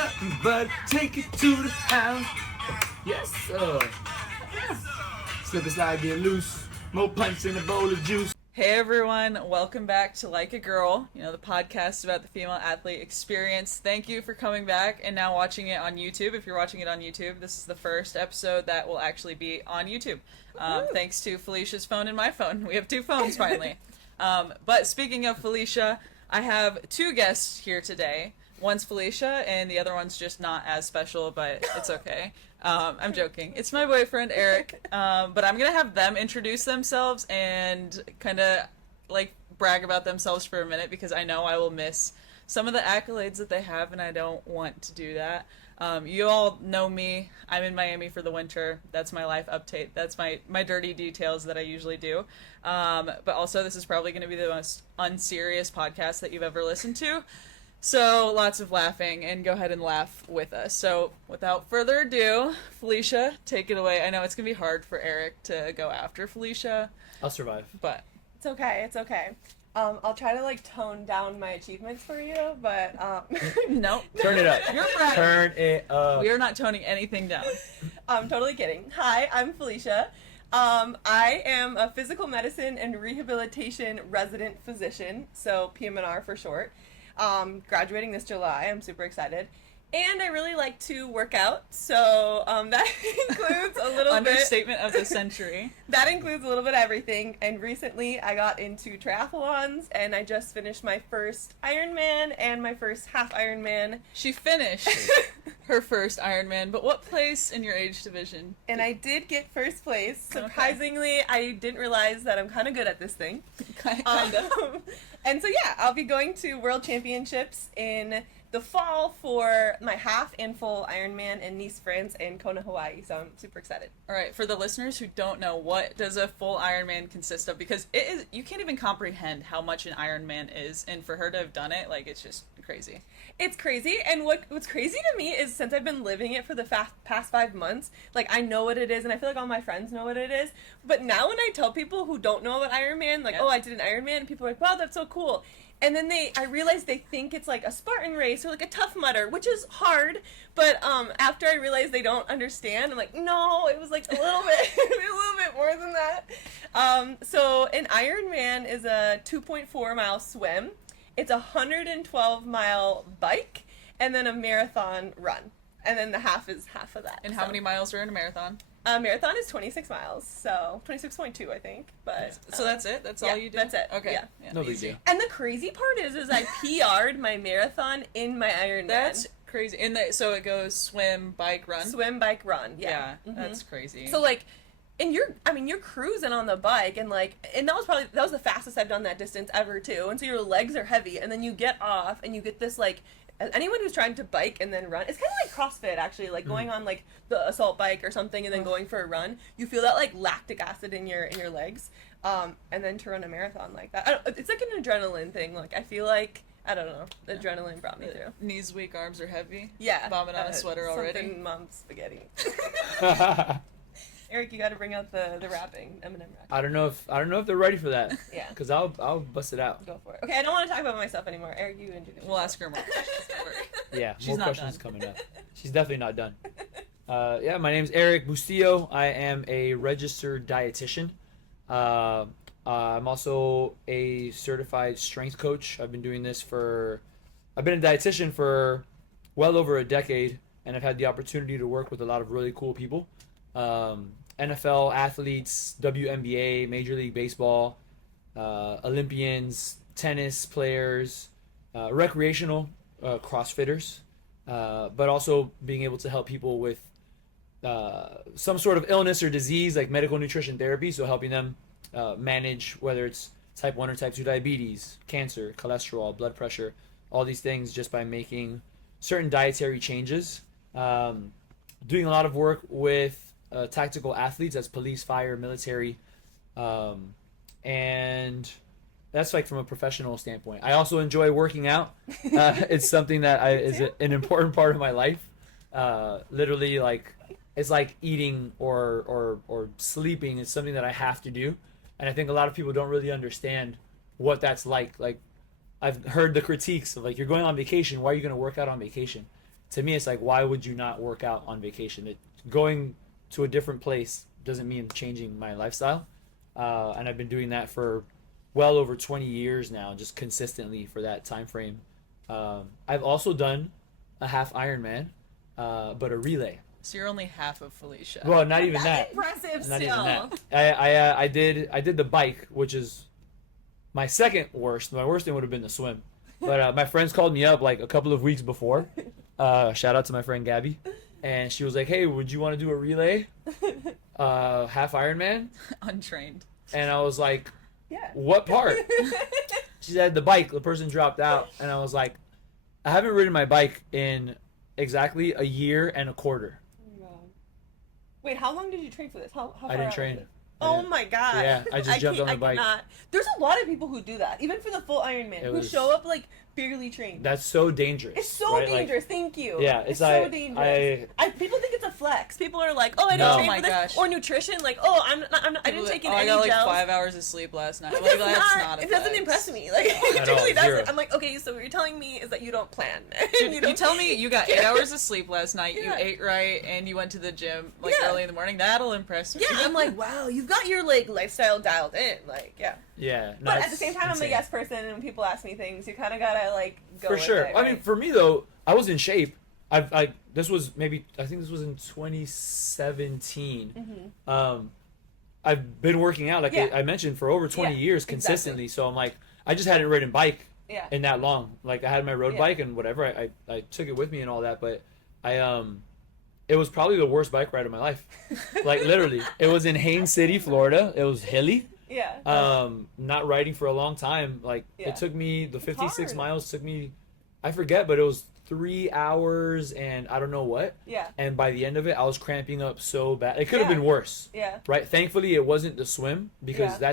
nothing but take it to the house. Yes, sir. Slip and slide, get loose. More punch in a bowl of juice. Hey everyone, welcome back to Like a Girl, the podcast about the female athlete experience. Thank you for coming back and now watching it on YouTube. If you're watching it on YouTube, this is the first episode that will actually be on YouTube. Thanks to Felicia's phone and my phone. We have two phones finally. But speaking of Felicia, I have two guests here today. One's Felicia and the other one's just not as special, but it's okay. I'm joking. It's my boyfriend, Erik. But I'm going to have them introduce themselves and kind of, brag about themselves for a minute because I know I will miss some of the accolades that they have, and I don't want to do that. You all know me. I'm in Miami for the winter. That's my life update. That's my dirty details that I usually do. But also, this is probably going to be the most unserious podcast that you've ever listened to. So, lots of laughing, and go ahead and laugh with us. So, without further ado, Felicia, take it away. I know it's going to be hard for Erik to go after Felicia. I'll survive. But It's okay. I'll try to, tone down my achievements for you, but, no. Turn it up. You're right. Turn it up. We are not toning anything down. I'm totally kidding. Hi, I'm Felicia. I am a physical medicine and rehabilitation resident physician, so PM&R for short. Graduating this July. I'm super excited. And I really like to work out, so that includes a little Understatement of the century. That includes a little bit of everything. And recently I got into triathlons, and I just finished my first Ironman and my first half Ironman. She finished her first Ironman, but what place in your age division? And I did get first place. Surprisingly, I didn't realize that I'm kind of good at this thing. Kind of. And so yeah, I'll be going to World Championships in the fall for my half and full Ironman in Nice, France, and Kona, Hawaii. So I'm super excited. All right, for the listeners who don't know, what does a full Ironman consist of? Because it is, you can't even comprehend how much an Ironman is, and for her to have done it, it's just crazy. It's crazy, and what's crazy to me is since I've been living it for the past 5 months, I know what it is, and I feel like all my friends know what it is. But now when I tell people who don't know about Ironman, oh, I did an Ironman, and people are like, wow, that's so cool. And then I realize they think it's like a Spartan race or like a Tough Mudder, which is hard. But after I realize they don't understand, I'm like, no, it was a little bit more than that. So an Ironman is a 2.4 mile swim. It's a 112-mile bike, and then a marathon run. And then the half is half of that. And how many miles are in a marathon? A marathon is 26 miles, so 26.2, I think. But so that's it? That's all you do? That's it. Okay. Yeah. No big deal. And the crazy part is I PR'd my marathon in my Ironman. That's crazy. So it goes swim, bike, run? Swim, bike, run. Yeah. That's crazy. So and you're cruising on the bike, and and that was the fastest I've done that distance ever too. And so your legs are heavy, and then you get off, and you get this anyone who's trying to bike and then run, it's kind of like CrossFit actually, going on the assault bike or something and then going for a run. You feel that lactic acid in your legs, and then to run a marathon like that, it's like an adrenaline thing. I feel like, I don't know, the adrenaline brought me through. Knees weak, arms are heavy. Yeah, vomit on a sweater already. Something mom's spaghetti. Erik, you got to bring out the rapping Eminem rap. I don't know if they're ready for that. Yeah. Because I'll bust it out. Go for it. Okay, I don't want to talk about myself anymore. Erik, you introduce. We'll ask her more questions. Yeah, She's more not questions done. coming up. She's definitely not done. My name's Erik Bustillo. I am a registered dietitian. I'm also a certified strength coach. I've been a dietitian for well over a decade, and I've had the opportunity to work with a lot of really cool people. NFL athletes, WNBA, Major League Baseball, Olympians, tennis players, recreational CrossFitters, but also being able to help people with some sort of illness or disease like medical nutrition therapy, so helping them manage whether it's type 1 or type 2 diabetes, cancer, cholesterol, blood pressure, all these things just by making certain dietary changes. Doing a lot of work with tactical athletes, as police, fire, military, and that's from a professional standpoint. I also enjoy working out. It's something that is an important part of my life. Literally, it's like eating or sleeping is something that I have to do, and I think a lot of people don't really understand what that's like. I've heard the critiques of you're going on vacation, why are you going to work out on vacation? to me, it's like, why would you not work out on vacation? Going to a different place doesn't mean changing my lifestyle. And I've been doing that for well over 20 years now, just consistently for that time frame. I've also done a half Ironman, but a relay. So you're only half of Felicia. Well, not even That's that. impressive Not still. even that. I did the bike, which is my second worst. My worst thing would have been the swim. But my friends called me up like a couple of weeks before. Shout out to my friend Gabby. And she was like, hey, would you want to do a relay? Half Ironman? Untrained. And I was like, Yeah. what part? She said the bike. The person dropped out. And I was like, I haven't ridden my bike in exactly a year and a quarter. Wait, how long did you train for this? How far I didn't out train. was it? Oh my god. Yeah, I just jumped on the bike. Cannot. There's a lot of people who do that, even for the full Ironman, who show up like barely trained. That's so dangerous. It's so right? dangerous. Thank you. Yeah, it's like, so dangerous. People think it's a flex. People are like, oh, I didn't No. train Oh my for this, gosh. or nutrition. Like, oh, I didn't take in any I got like gels. 5 hours of sleep last night. Like, Like, that's that's not, not a it doesn't flex. impress me. Like, At it all, really doesn't. zero. I'm like, okay, so what you're telling me is that you don't plan. Dude, you you tell me you got 8 hours of sleep last night, you Yeah. ate right, and you went to the gym like Yeah. early in the morning. That'll impress me. Yeah, I'm like, wow, you've got your like lifestyle dialed in. Like, yeah. Yeah. No, But at it's the same time, I'm a insane. yes person, and when people ask me things, you kind of gotta like go For with sure. it, I mean, right? for me though, I was in shape. This was maybe, I think this was in 2017. I've been working out, like Yeah. I mentioned, for over 20 Yeah, years exactly. consistently. So I'm like, I just hadn't ridden bike Yeah. in that long. Like I had my road Yeah. bike and whatever. I took it with me and all that, but it was probably the worst bike ride of my life. Like literally, it was in Haines City, Florida. It was hilly. Yeah. Not riding for a long time. Like Yeah. it took me, the 56 hard. miles took me, I forget, but it was 3 hours and I don't know what. Yeah. And by the end of it, I was cramping up so bad. It could have Yeah. been worse, Yeah. right? Thankfully, it wasn't the swim because Yeah.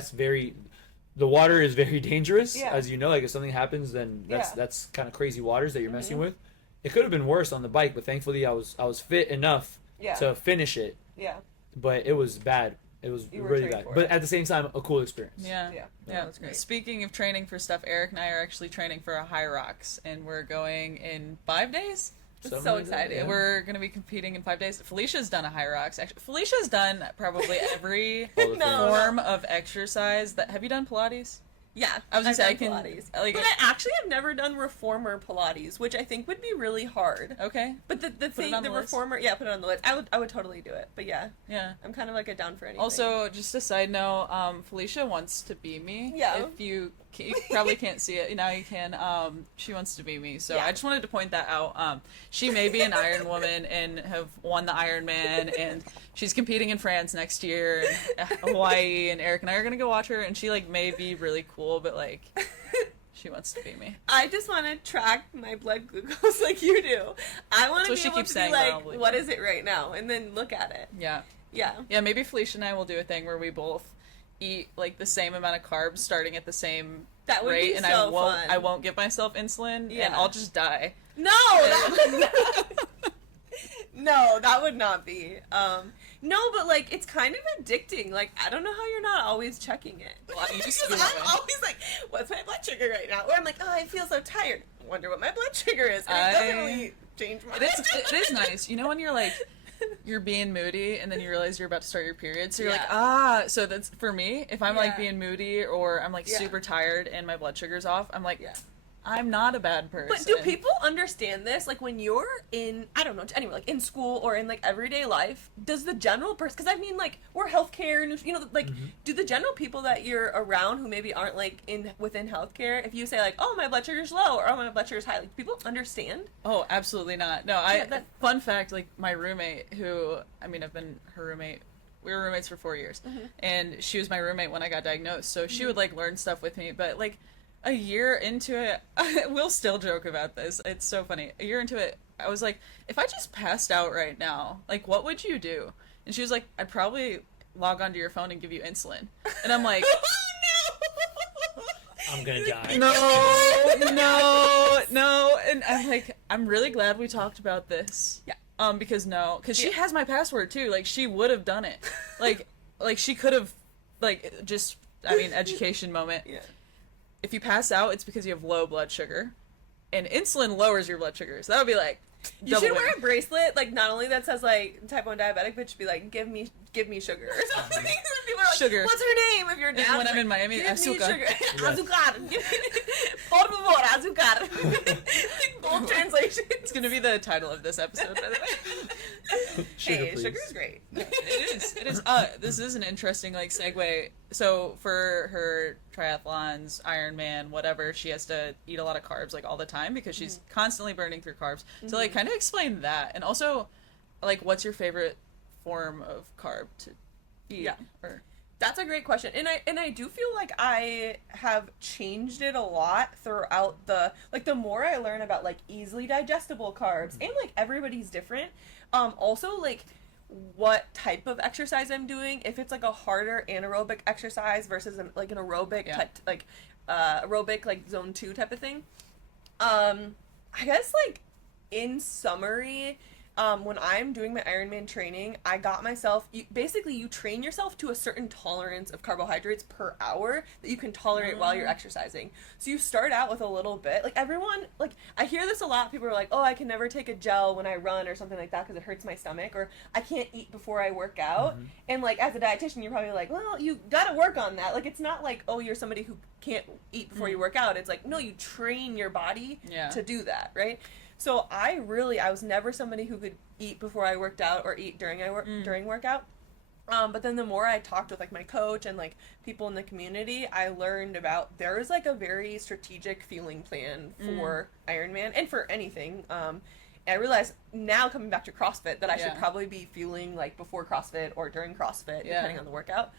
the water is very dangerous, Yeah. as you know. Like if something happens, then Yeah. that's kind of crazy waters that you're messing Mhm. with. It could have been worse on the bike, but thankfully, I was fit enough Yeah. to finish it. Yeah. But it was bad. It was You were really trained bad. for But it. at the same time, a cool experience. Yeah. Yeah. Yeah, That's great. Speaking of training for stuff, Eric and I are actually training for a High Rocks, and we're going in 5 days. I'm Something so like that, excited. yeah. We're going to be competing in 5 days. Felicia's done a High Rocks. Actually, Felicia's done probably every All the No. form of exercise. Have you done Pilates? Yeah. I was gonna I've say, I done can- Pilates. like- but I actually have never done reformer Pilates, which I think would be really hard. Okay. But the Put it thing, on the the list. reformer, yeah, put it on the list. I would totally do it. But yeah, Yeah. I'm kind of like a down for anything. Also, just a side note, Felicia wants to be me. Yeah. If you probably can't see it, now you can. She wants to be me. So Yeah. I just wanted to point that out. She may be an Ironwoman and have won the Ironman, and she's competing in France next year, and Hawaii, and Eric and I are gonna go watch her, and she like may be really cool, but like she wants to be me. I just want to track my blood glucose like you do. I want That's to what be she able keeps to saying, be but I like, don't believe what her. is it right now, and then look at it. Yeah. Yeah. Yeah, maybe Felicia and I will do a thing where we both eat like the same amount of carbs starting at the same That would rate, be and so I fun. won't give myself insulin, and Yeah. I'll just die. No, that would not. No, that would not be. No, but like it's kind of addicting. Like I don't know how you're not always checking it. Well, I used to Because be that I'm way. always like, what's my blood sugar right now? Or I'm like, oh, I feel so tired. Wonder what my blood sugar is. And it doesn't really change my. It is nice. You know when you're like, you're being moody and then you realize you're about to start your period. So you're like, Yeah. so that's for me. If I'm like Yeah. being moody or I'm like Yeah. super tired and my blood sugar's off, I'm like, Yeah. I'm not a bad person. But do people understand this? Like when you're in, I don't know, anywhere, like in school or in like everyday life, does the general person, because I mean like we're healthcare, and you know, like do the general people that you're around who maybe aren't like within healthcare, if you say like, oh my blood sugar's low or oh my blood sugar's high, like do people understand? Oh, absolutely not. No, fun fact, like my roommate who, I mean, I've been her roommate. We were roommates for 4 years, and she was my roommate when I got diagnosed. So she would like learn stuff with me, but like a year into it, we'll still joke about this. It's so funny. A year into it, I was like, if I just passed out right now, like what would you do? And she was like, I'd probably log onto your phone and give you insulin. And I'm like, I'm gonna die. no. And I'm like, I'm really glad we talked about this. Yeah. Because she has my password too. Like she would have done it. Like she could have, like just, I mean, education moment. Yeah. If you pass out, it's because you have low blood sugar, and insulin lowers your blood sugar. So that would be like, You should wear a bracelet, like, not only that says, like, type 1 diabetic, but should be like, give me sugar or something. People are like, sugar. What's her name if you're down? When I'm in Miami, give azúcar. me sugar. Yeah. Azúcar. Por favor, azúcar. Bold translation. It's gonna be the title of this episode, by the way. Sugar, Hey, please. sugar's great. It is. This is an interesting, like, segue. So, for her triathlons, Ironman, whatever, she has to eat a lot of carbs, like, all the time, because she's constantly burning through carbs. So, like, kind of explain that. And also, like, what's your favorite form of carb to eat? Yeah. Or... That's a great question. And I do feel like I have changed it a lot throughout the more I learn about, like, easily digestible carbs, and, like, everybody's different. Also, like, what type of exercise I'm doing, if it's, like, a harder anaerobic exercise versus an aerobic type, like, aerobic, like, zone 2 type of thing. I guess, like, in summary, when I'm doing my Ironman training, I got myself, you train yourself to a certain tolerance of carbohydrates per hour that you can tolerate while you're exercising. So you start out with a little bit, like, everyone, like, I hear this a lot, people are like, oh, I can never take a gel when I run or something like that because it hurts my stomach, or I can't eat before I work out. And, like, as a dietitian, you're probably like, well, you gotta work on that. Like, it's not like, oh, you're somebody who can't eat before you work out. It's like, no, you train your body to do that, right? So I was never somebody who could eat before I worked out or eat during during workout. But then the more I talked with, like, my coach and, like, people in the community, I learned about there is, like, a very strategic fueling plan for Ironman and for anything. And I realized now, coming back to CrossFit, that I should probably be fueling, like, before CrossFit or during CrossFit, depending on the workout.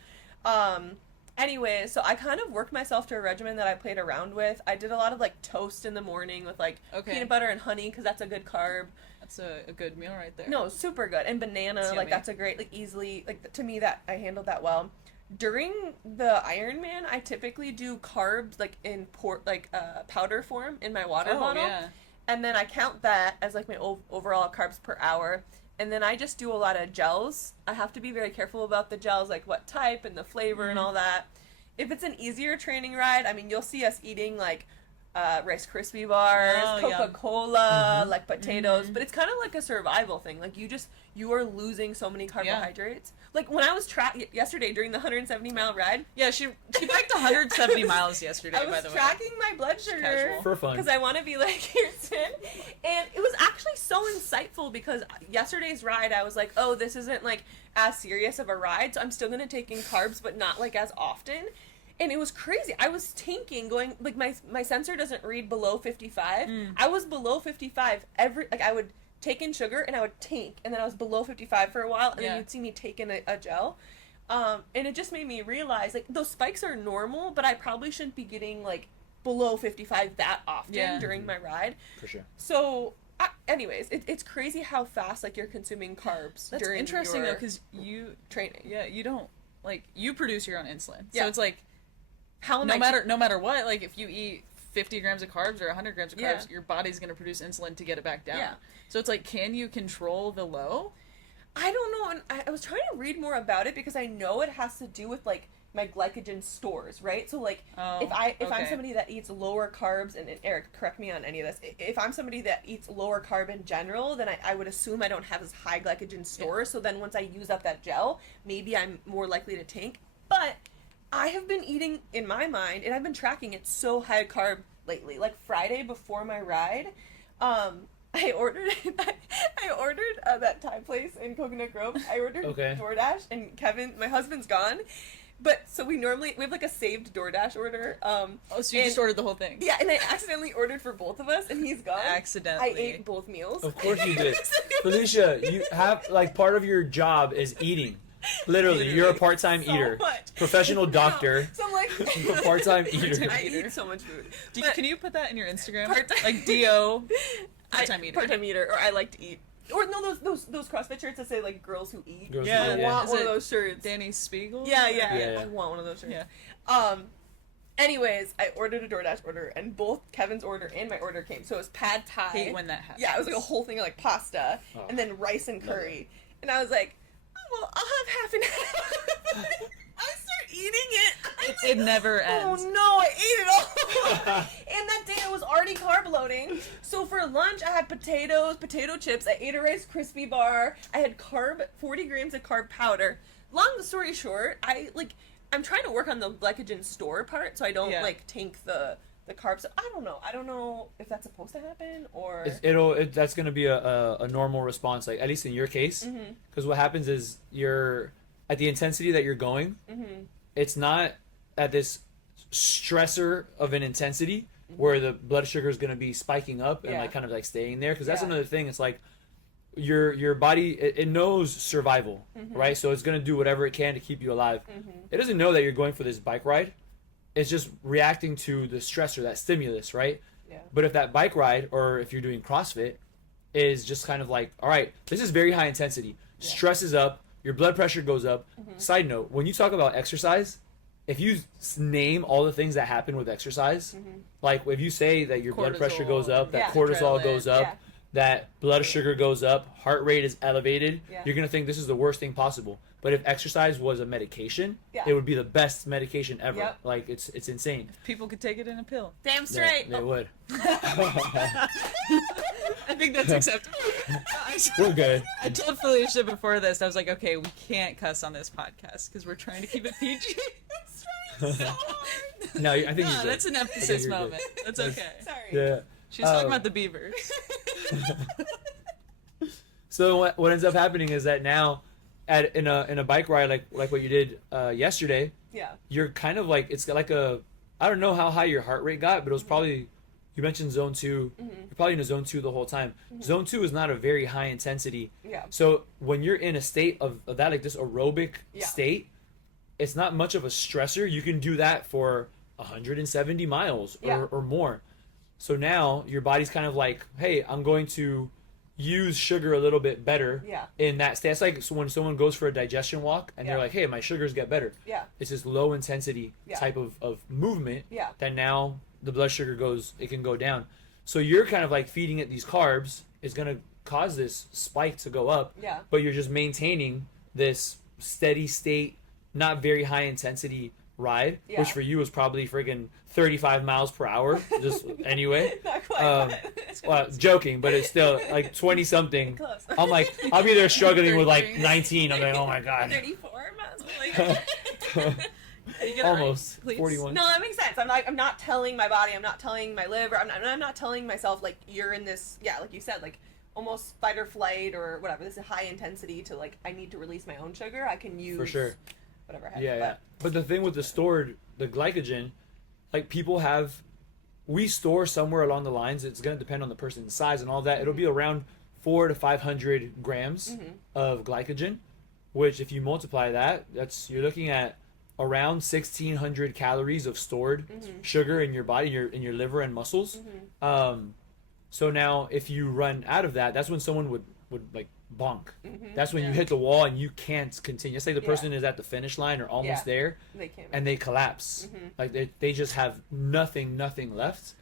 Anyway, so I kind of worked myself to a regimen that I played around with. I did a lot of, like, toast in the morning with, like, peanut butter and honey, because that's a good carb. That's a good meal right there. No, super good. And banana, like, that's a great, like, easily, like, to me, that I handled that well. During the Ironman, I typically do carbs, like, in powder form in my water bottle. Yeah. And then I count that as, like, my overall carbs per hour. And then I just do a lot of gels. I have to be very careful about the gels, like what type and the flavor and all that. If it's an easier training ride, I mean, you'll see us eating, like, Rice Krispie bars, Coca-Cola, like, potatoes. But it's kind of like a survival thing. Like, you are losing so many carbohydrates. Like, when I was yesterday during the 170-mile ride. Yeah, she biked 170 miles yesterday, by the way. I was tracking my blood sugar. Casual. For fun. Because I want to be like Kirsten. And it was actually so insightful because yesterday's ride, I was like, oh, this isn't, like, as serious of a ride, so I'm still going to take in carbs, but not, like, as often. And it was crazy. I was tanking, going, like, my sensor doesn't read below 55. I was below 55 I would take in sugar and I would tank, and then I was below 55 for a while, and then you'd see me take in a gel. And it just made me realize, like, those spikes are normal, but I probably shouldn't be getting, like, below 55 that often during my ride. For sure. So, anyways, it's crazy how fast, like, you're consuming carbs That's during interesting, your though, because you... training. Yeah, you don't... Like, you produce your own insulin. Yeah. So it's like... How am no matter what, like, if you eat 50 grams of carbs or 100 grams of carbs, your body's going to produce insulin to get it back down. Yeah. So it's like, can you control the low? I don't know, and I was trying to read more about it because I know it has to do with, like, my glycogen stores, right? So, like, if I'm somebody that eats lower carbs, and Eric, correct me on any of this, if I'm somebody that eats lower carb in general, then I would assume I don't have as high glycogen stores, so then once I use up that gel, maybe I'm more likely to tank. But I have been eating, in my mind, and I've been tracking it so high carb lately. Like, Friday before my ride, I ordered that Thai place in Coconut Grove. I ordered DoorDash, and Kevin, my husband's gone. But, so we have, like, a saved DoorDash order. So you just ordered the whole thing? Yeah, and I accidentally ordered for both of us, and he's gone. Accidentally. I ate both meals. Of course you did. Felicia, you have, like, part of your job is eating. Literally, you're a part-time eater. Much. Professional doctor. No. So I'm like... part-time eater. I eat so much food. Can you put that in your Instagram? Part-time. Like, D.O. part-time eater. Part-time eater, or I like to eat. Or no, those CrossFit shirts that say, like, girls who eat. Girls Yeah, who I eat, want Is one of it those shirts. Danny Spiegel? Yeah. I want one of those shirts. Yeah. Anyways, I ordered a DoorDash order, and both Kevin's order and my order came. So it was pad thai. Hate when that happens. Yeah, it was like a whole thing of, like, pasta, and then rice and curry. And I was like, oh, well, I'll have half and half. I start eating it. It never ends. Oh no, I ate it all. And that day I was already carb loading. So for lunch I had potatoes, potato chips, I ate a Rice Krispie bar, I had 40 grams of carb powder. Long story short, I'm trying to work on the glycogen store part so I don't tank the carbs. I don't know if that's supposed to happen or that's going to be a normal response, like at least in your case, because what happens is you're at the intensity that you're going, it's not at this stressor of an intensity where the blood sugar is going to be spiking up and like kind of like staying there, because that's another thing. It's like your body, it knows survival, right? So it's going to do whatever it can to keep you alive. It doesn't know that you're going for this bike ride. It's just reacting to the stressor, that stimulus, right? Yeah. But if that bike ride, or if you're doing CrossFit, is just kind of like, all right, this is very high intensity, stress is up, your blood pressure goes up. Side note, when you talk about exercise, if you name all the things that happen with exercise, like if you say that your blood pressure goes up, that cortisol goes up, that blood sugar goes up, heart rate is elevated, you're going to think this is the worst thing possible. But if exercise was a medication, it would be the best medication ever. Yep. Like, it's insane. People could take it in a pill. Damn straight. They would. I think that's acceptable. We're good. I told Felicia before this, I was like, okay, we can't cuss on this podcast because we're trying to keep it PG. That's trying so hard. No, I think you're good. That's an emphasis moment. That's okay. Sorry. Yeah. She's talking about the beavers. So what ends up happening is that now, in a bike ride like what you did yesterday, you're kind of like, it's like I don't know how high your heart rate got, but it was probably, you mentioned zone 2, you're probably in a zone 2 the whole time. Zone 2 is not a very high intensity. So when you're in a state of that, like this aerobic state, it's not much of a stressor. You can do that for 170 miles or more. So now your body's kind of like, hey, I'm going to use sugar a little bit better in that state. It's like when someone goes for a digestion walk and they're like, hey, my sugars get better. It's this low intensity type of movement that now the blood sugar can go down. So you're kind of like feeding it these carbs is going to cause this spike to go up, but you're just maintaining this steady state, not very high intensity ride, which for you was probably friggin' 35 miles per hour, just anyway. Not quite. Well, joking, but it's still like 20 something. Close. I'm like, I'll be there struggling with like 19. I'm like, oh my god. 34 miles. Like, almost please? 41. no, that makes sense. I'm not telling my body, I'm not telling my liver, I'm not telling myself like you're in this, like you said, like almost fight or flight or whatever. This is high intensity to like I need to release my own sugar. I can use For sure. whatever I have. But the thing with the glycogen, like we store somewhere along the lines. It's gonna depend on the person's size and all that. It'll be around 400 to 500 grams of glycogen, which if you multiply that, you're looking at around 1,600 calories of stored sugar in your body, in your liver and muscles. So now if you run out of that, that's when someone would like bonk. That's when you hit the wall and you can't continue. Let's say the person is at the finish line or almost there, They can't. and they collapse. Like they just have nothing left.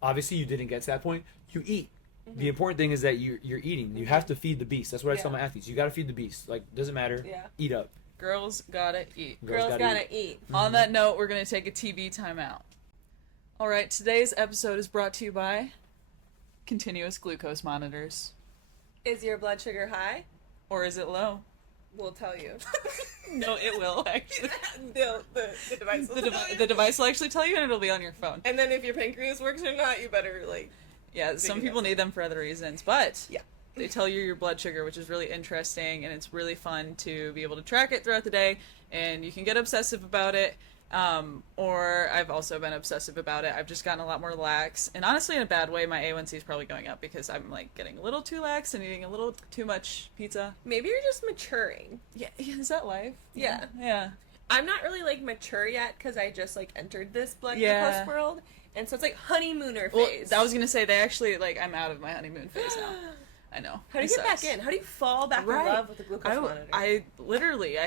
Obviously you didn't get to that point. You eat. The important thing is that you're eating. You have to feed the beast. That's what I tell my athletes. You got to feed the beast. Like, doesn't matter. Eat up. Girls gotta eat. Girls gotta eat. On that note, we're gonna take a TV timeout. All right, today's episode is brought to you by continuous glucose monitors. Is your blood sugar high? Or is it low? We'll tell you. No, it will actually. the device will tell you. The device will actually tell you, and it'll be on your phone. And then if your pancreas works or not, you better like. Yeah, some people need them for other reasons, but they tell you your blood sugar, which is really interesting, and it's really fun to be able to track it throughout the day, and you can get obsessive about it, or I've also been obsessive about it. I've just gotten a lot more lax, and honestly, in a bad way, my A1C is probably going up because I'm like getting a little too lax and eating a little too much pizza. Maybe you're just maturing. Yeah, is that life? Yeah. I'm not really like mature yet because I just like entered this blood glucose world. And so it's like honeymooner phase. Well, I was going to say, they actually, like, I'm out of my honeymoon phase now. I know. How do you get back in? How do you fall back in love with the glucose monitor? I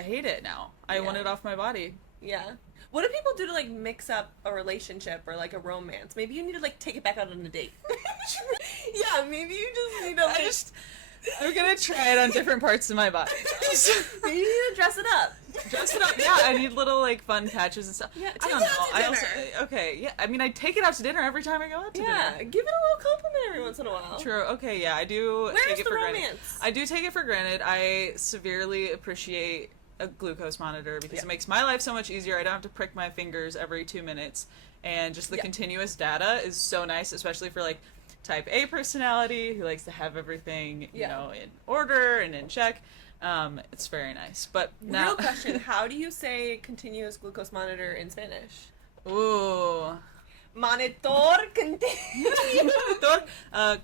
hate it now. I want it off my body. Yeah. What do people do to, like, mix up a relationship or, like, a romance? Maybe you need to, like, take it back out on a date. Yeah, maybe you just need to, like... I'm going to try it on different parts of my body. Maybe you need to dress it up. Dress it up. Yeah, I need little like fun patches and stuff. Yeah, I take don't it know. out to I dinner. also okay. Yeah, I mean, I take it out to dinner every time I go out to Yeah, dinner. give it a little compliment every once in a while. True. Okay. Yeah, I do Where's take it the for granted. romance? I do take it for granted. I severely appreciate a glucose monitor because it makes my life so much easier. I don't have to prick my fingers every 2 minutes, and just the continuous data is so nice, especially for like type A personality who likes to have everything you know in order and in check. It's very nice. But now, Real question: how do you say continuous glucose monitor in Spanish? Ooh. Monitor continuo.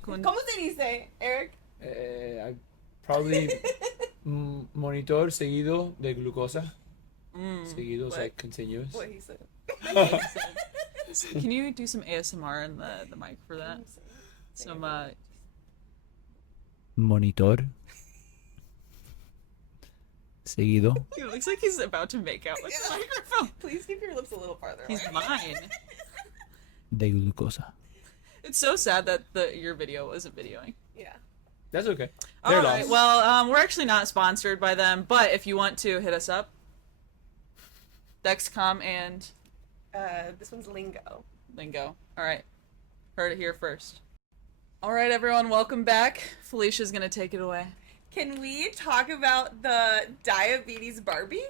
Con- ¿Cómo se dice, Eric? I probably monitor seguido de glucosa. Seguido is What? like continuous. What he said. Can you do some ASMR in the mic for that? Some Monitor seguido It looks like he's about to make out with the microphone. Please keep your lips a little farther He's away. mine. de glucosa. It's so sad that your video wasn't videoing. Yeah. That's okay. All They're right. lost. Well, we're actually not sponsored by them, but if you want to hit us up, Dexcom and This one's Lingo. Lingo. All right. Heard it here first. All right, everyone. Welcome back. Felicia's gonna take it away. Can we talk about the diabetes Barbie?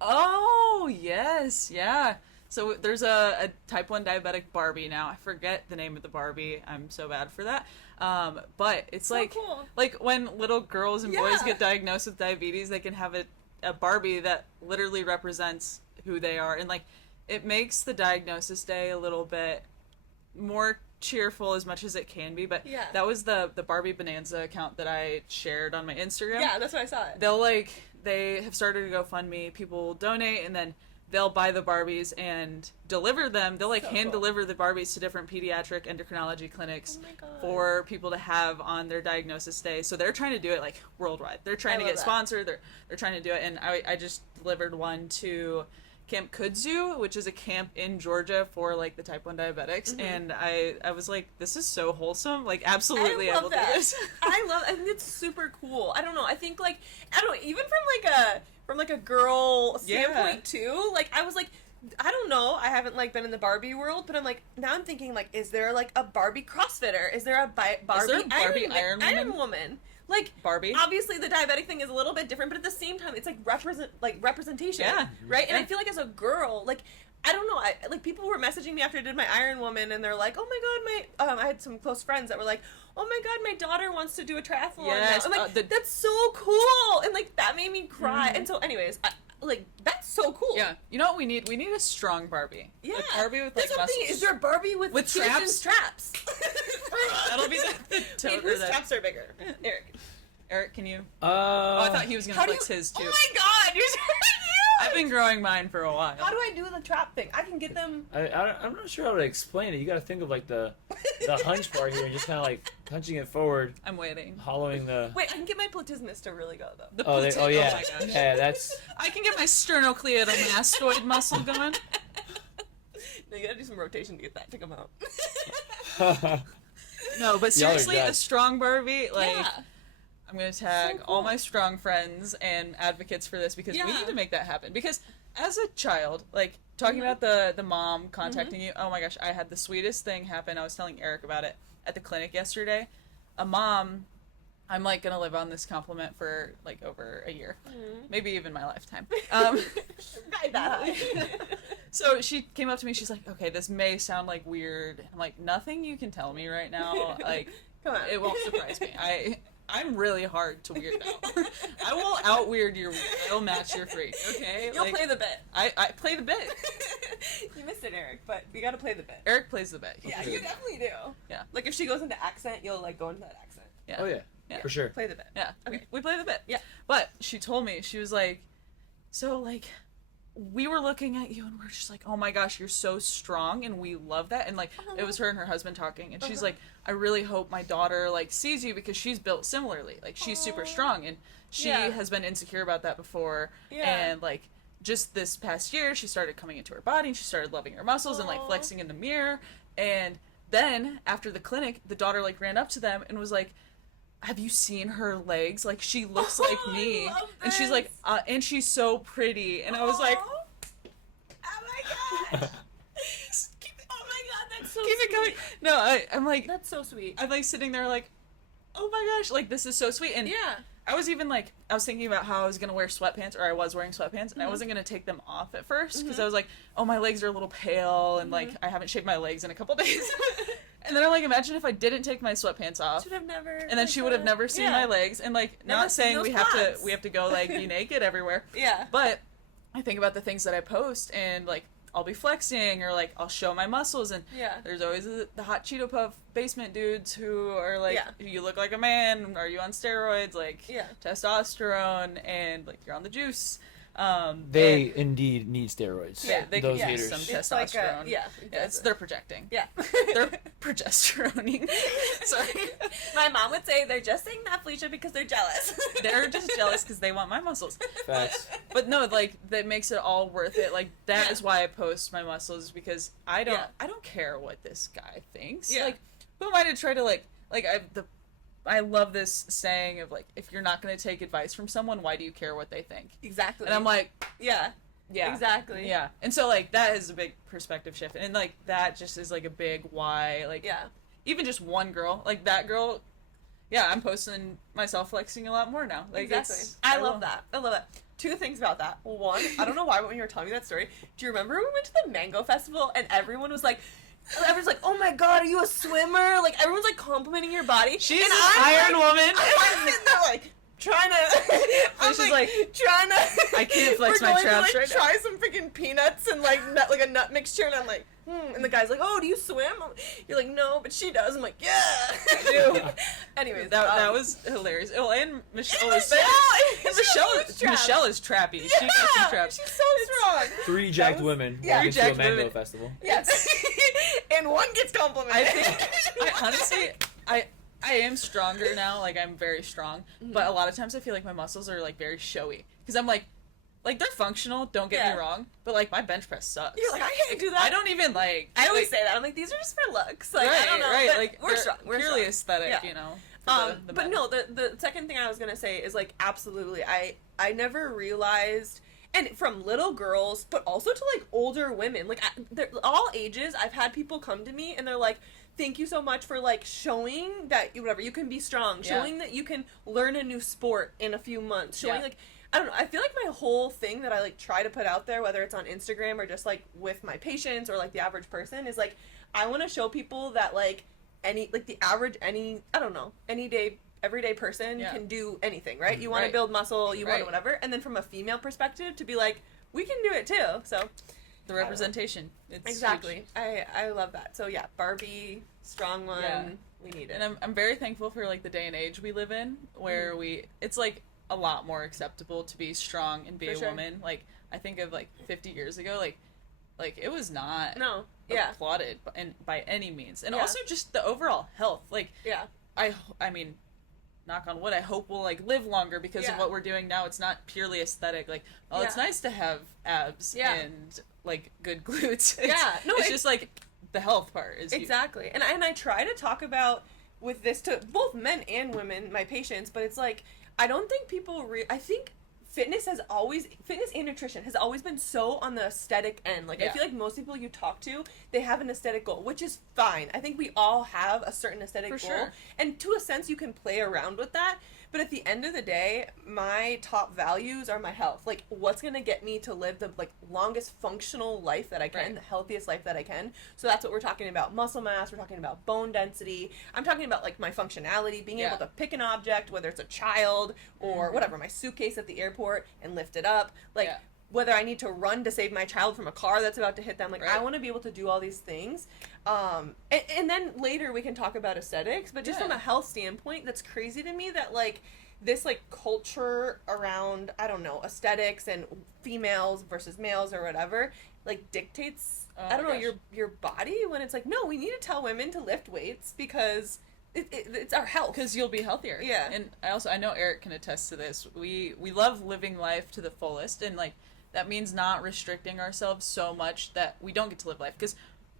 Oh, yes. Yeah. So there's a type 1 diabetic Barbie now. I forget the name of the Barbie. I'm so bad for that. But it's So like cool. like when little girls and boys Yeah. get diagnosed with diabetes, they can have a Barbie that literally represents who they are. And like it makes the diagnosis day a little bit more cheerful as much as it can be. But Yeah. that was the Barbie Bonanza account that I shared on my Instagram. Yeah, that's what I saw. They have started a GoFundMe. People will donate and then they'll buy the Barbies and deliver them. They'll like So hand cool. deliver the Barbies to different pediatric endocrinology clinics Oh my God. for people to have on their diagnosis day. So they're trying to do it like worldwide. They're trying to love get that. sponsored. They're trying to do it. And I just delivered one to Camp Kudzu, which is a camp in Georgia for like the type 1 diabetics. And I was like, this is so wholesome. Like absolutely I love will that. do this. I think it's super cool. I don't know. I think like I don't know, even from like a girl standpoint too. Like I was like, I don't know. I haven't like been in the Barbie world, but I'm like now I'm thinking like, is there like a Barbie CrossFitter? Is there a Barbie, there a Barbie Iron Ironwoman? Woman? Like Barbie? Obviously, the diabetic thing is a little bit different, but at the same time, it's like representation. Yeah. Right. And I Yeah. feel like as a girl, like I don't know. Like people were messaging me after I did my Ironwoman, and they're like, "Oh my god, I had some close friends that were like, oh my god, my daughter wants to do a triathlon Yes, now." I'm like, that's so cool, and like that made me cry. And so, anyways, like that's so cool. Yeah. You know what we need? We need a strong Barbie. Yeah. A Barbie with That's like what I'm thinking. muscles. Is there a Barbie with With kids and straps? straps? That'll be the Wait, tote whose that- straps are bigger? Eric. Eric, can you? Oh, I thought he was gonna How do flex you? his too. Oh my god, you're so I've been growing mine for a while. How do I do the trap thing? I can get them. I'm not sure how to explain it. You got to think of like the hunch part here and just kind of like hunching it forward, I'm waiting. hollowing the. Wait, I can get my platysmus to really go though. The Oh, oh yeah, my gosh. yeah. That's I can get my sternocleidomastoid muscle going. No, you gotta do some rotation to get that to come out. No, but Y'all are seriously, a dead. strong Barbie, like yeah. I'm gonna tag So all cool. my strong friends and advocates for this because we Yeah. need to make that happen. Because as a child, like talking about the mom contacting you, oh my gosh, I had the sweetest thing happen. I was telling Eric about it at the clinic yesterday. A mom, I'm like gonna live on this compliment for like over a year, maybe even my lifetime. Right that high. So she came up to me. She's like, "Okay, this may sound like weird." I'm like, "Nothing you can tell me right now, like, Come on. it won't surprise me. I'm really hard to weird out. I will out weird your weird. I'll match your freak. Okay, You'll like, play the bit. I play the bit. You missed it, Eric, but we gotta play the bit. Eric plays the bit. Yeah, you definitely do. Yeah. Like if she goes into accent, you'll like go into that accent. Yeah. oh yeah, Yeah. for sure. Play the bit. Yeah. Okay. We play the bit. Yeah. But she told me, she was like, so like, we were looking at you and we're just like, oh my gosh, you're so strong and we love that. And like, it was her and her husband talking and she's like, I really hope my daughter like sees you because she's built similarly. Like she's super strong and she Yeah. has been insecure about that before. Yeah. And like, just this past year, she started coming into her body and she started loving her muscles and like Aw. flexing in the mirror. And then after the clinic, the daughter like ran up to them and was like, have you seen her legs? Like, she looks like me. I love And she's this. like, and she's so pretty. And I was like, oh my god. Oh my god, that's so keep sweet. it going. No, I'm like, That's so sweet. I'm like sitting there like, oh my gosh, like, this is so sweet. And Yeah. I was even like, I was thinking about how I was going to wear sweatpants, or I was wearing sweatpants, and I wasn't going to take them off at first, because I was like, oh, my legs are a little pale, and like, I haven't shaved my legs in a couple days. And then I'm like, imagine if I didn't take my sweatpants off. Should have never. And then she would have never seen my legs, and like, Never not seen saying those we quads. have to go like be naked everywhere, Yeah. but I think about the things that I post, and like, I'll be flexing, or like, I'll show my muscles, and Yeah. there's always the hot Cheeto Puff basement dudes who are like, Yeah. you look like a man, are you on steroids, like, Yeah. testosterone, and like, you're on the juice. They and indeed need steroids. they can those use haters. some It's like testosterone. yeah. It's, they're projecting. Yeah. They're progesteroning. Sorry. My mom would say they're just saying that, Felicia, because they're jealous. They're just jealous because they want my muscles. Facts. But no, like, that makes it all worth it. Like, that Yeah. is why I post my muscles, because I don't Yeah. I don't care what this guy thinks. Yeah. Like, who am I to try to I love this saying of like, if you're not going to take advice from someone, why do you care what they think? Exactly. And I'm like, yeah. yeah. Exactly. Yeah. And so like, that is a big perspective shift. And like, that just is like a big why. Like, Yeah. even just one girl, like that girl, yeah, I'm posting myself flexing a lot more now. Like, Exactly. it's, I love that. I love that. Two things about that. One, I don't know why, but when you were telling me that story, do you remember when we went to the Mango Festival and everyone was like, oh my god, are you a swimmer? Like, everyone's like complimenting your body. She's and an I'm Iron like, Woman. I'm sitting there like, trying to, I'm she's like, trying to, I can't flex we're my going traps to, like, right now. try some freaking peanuts and like a nut mixture, and I'm like, and the guy's like, oh, do you swim? You're like, no, but she does. I'm like, yeah, I do. Anyways, That was hilarious. Oh, and Michelle was Michelle! there. And Michelle is trappy. She got some Yeah, traps. she's so strong. 3 jacked was- women yeah, walking to a jacked mango women. festival. Yes. And one gets complimented. I think, I honestly, I am stronger now. Like, I'm very strong. But a lot of times I feel like my muscles are like very showy. Because I'm like they're functional, don't get Yeah. me wrong. But like, my bench press sucks. You're like, I can't do that. I don't even like. I always like, say that. I'm like, these are just for looks. Like, right, I don't know. right. But Like, we're they're strong. We're purely strong. aesthetic, Yeah. you know. for the But men. no, the second thing I was gonna say is like, absolutely. I never realized, and from little girls, but also to like older women, like all ages, I've had people come to me and they're like, thank you so much for like showing that you can be strong, Yeah. showing that you can learn a new sport in a few months, showing Yeah. like, I don't know, I feel like my whole thing that I like try to put out there, whether it's on Instagram or just like with my patients or like the average person, is like, I want to show people that like the average I don't know, everyday person Yeah. can do anything, right? You want Right. to build muscle, you want to Right. whatever, and then from a female perspective to be like, we can do it too. So The representation. It's exactly, huge. I love that. So yeah, Barbie, strong one, Yeah. we need it. And I'm very thankful for like the day and age we live in, where it's like a lot more acceptable to be strong and be For a sure. woman. Like, I think of like 50 years ago, like it was not No, yeah, applauded by any means, and Yeah. also just the overall health. Like, yeah, I mean, knock on wood, I hope we'll like live longer because Yeah. of what we're doing now. It's not purely aesthetic. Like, oh, it's Yeah. nice to have abs Yeah. and like good glutes. Yeah. No, it's it- just like the health part is huge. exactly. And I try to talk about with this to both men and women, my patients, but it's like, I don't think people I think fitness and nutrition has always been so on the aesthetic end. Like, I Yeah. feel like most people you talk to, they have an aesthetic goal, which is fine. I think we all have a certain aesthetic For goal. sure. And to a sense, you can play around with that. But at the end of the day, my top values are my health. Like, what's going to get me to live the like longest functional life that I can, Right. the healthiest life that I can. So that's what we're talking about. Muscle mass, we're talking about bone density. I'm talking about like my functionality, being Yeah. able to pick an object, whether it's a child or whatever, my suitcase at the airport, and lift it up. Like, Yeah. whether I need to run to save my child from a car that's about to hit them. Like, I Right. want to be able to do all these things. And then later we can talk about aesthetics, but just Yeah. from a health standpoint, that's crazy to me that like this like culture around, I don't know, aesthetics and females versus males or whatever, like dictates, Oh I don't my know, your body, when it's like, no, we need to tell women to lift weights because it's our health. Because you'll be healthier. Yeah. And I know Eric can attest to this. We love living life to the fullest, and like that means not restricting ourselves so much that we don't get to live life. Because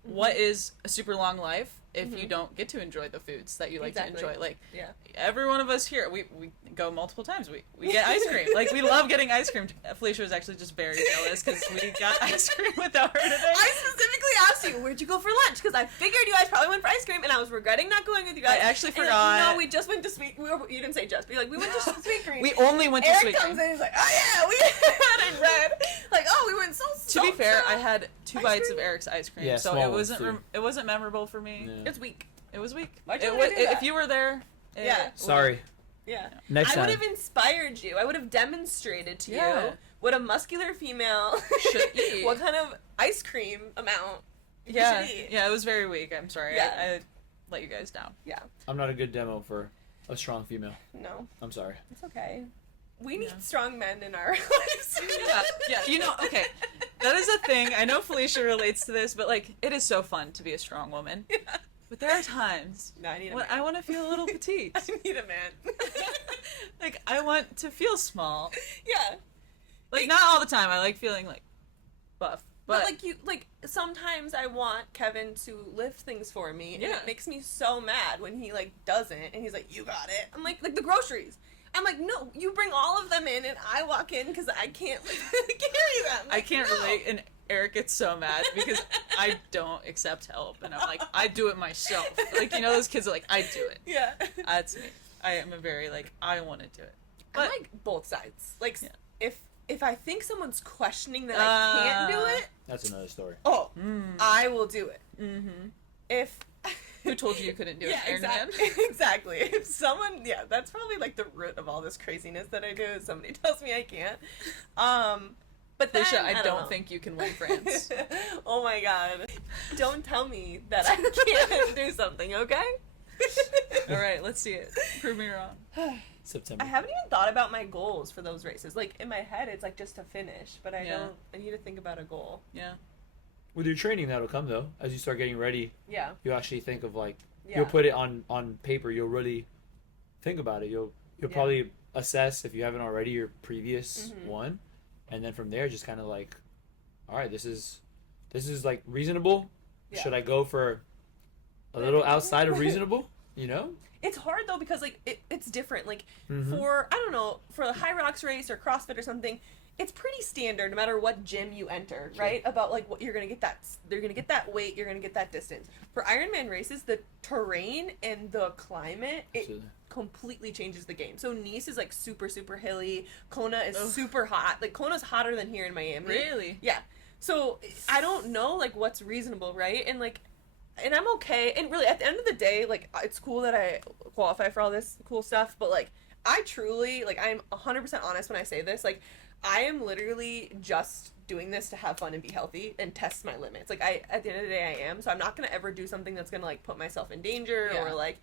what is a super long life if you don't get to enjoy the foods that you like to enjoy? Like, every one of us here, we go multiple times. We get ice cream. Like, we love getting ice cream. Felicia was actually just very jealous because we got ice cream without her today. I specifically asked you, where'd you go for lunch? Because I figured you guys probably went for ice cream, and I was regretting not going with you guys. I actually forgot. No, we just went to Sweet. You didn't say just, but we went to Sweet Green. We only went to Eric Sweet comes Green. in, he's like, oh yeah, we had it red. Like, oh, we went so. To be fair, I had 2 bites of Eric's ice cream, Yeah, so small it ones, wasn't too. it wasn't memorable for me. Yeah. It's weak. It was weak. Why'd It you was, do that? if you were there, Yeah. Sorry. Yeah. Next I time. would have inspired you. I would have demonstrated to Yeah. you what a muscular female should eat. what kind of ice cream amount you Yeah, should eat. yeah, it was very weak. I'm sorry. Yeah. I let you guys down. Yeah. I'm not a good demo for a strong female. No, I'm sorry. it's okay. We need Yeah. strong men in our lives. Yeah, you know, okay, that is a thing. I know Felicia relates to this, but like, it is so fun to be a strong woman. Yeah. But there are times No, I need a when man. I want to feel a little petite. I need a man. Like, I want to feel small. Yeah. Like, not all the time. I like feeling like buff, But like sometimes I want Kevin to lift things for me, and Yeah. it makes me so mad when he like doesn't, and he's like, "You got it." I'm like the groceries. I'm like, "No, you bring all of them in, and I walk in because I can't carry them." I Like, can't no. relate, and Eric gets so mad because I don't accept help, and I'm like, I do it myself. Like, you know, those kids are like, I do it. Yeah. That's me. I am a very like, I want to do it. I But like both sides. Like Yeah. if I think someone's questioning that I can't do it, That's another story. oh, I will do it. mm-hmm. If Who told you couldn't do it? Yeah, Iron Man? exactly. If someone, yeah, that's probably like the root of all this craziness that I do. Is somebody tells me I can't. But then, Felicia, I don't know. think you can win France. Oh my god! Don't tell me that I can't do something, okay? All right, let's see it. Prove me wrong. September. I haven't even thought about my goals for those races. Like in my head, it's like just to finish, but I Yeah. don't. I need to think about a goal. Yeah. With your training, that'll come though. As you start getting ready, Yeah. you actually think of like Yeah. you'll put it on paper. You'll really think about it. You'll Yeah. probably assess, if you haven't already, your previous Mhm. one, and then from there just kind of like, all right, this is like reasonable. Yeah. Should I go for a little outside of reasonable? You know? It's hard though because like it's different. Like Mhm. for I don't know, for a High Rocks race or CrossFit or something, it's pretty standard no matter what gym you enter, right? About like what you're gonna get they're gonna get that weight, you're gonna get that distance. For Ironman races, the terrain and the climate it Absolutely. completely changes the game. So Nice is like super super hilly. Kona is Ugh. super hot. Like Kona's hotter than here in Miami. Really? Yeah. So I don't know like what's reasonable, right? And like and I'm okay. And really at the end of the day, like it's cool that I qualify for all this cool stuff, but like I truly like I'm 100% honest when I say this. Like I am literally just doing this to have fun and be healthy and test my limits. Like at the end of the day I am. So I'm not going to ever do something that's going to like put myself in danger Yeah. or like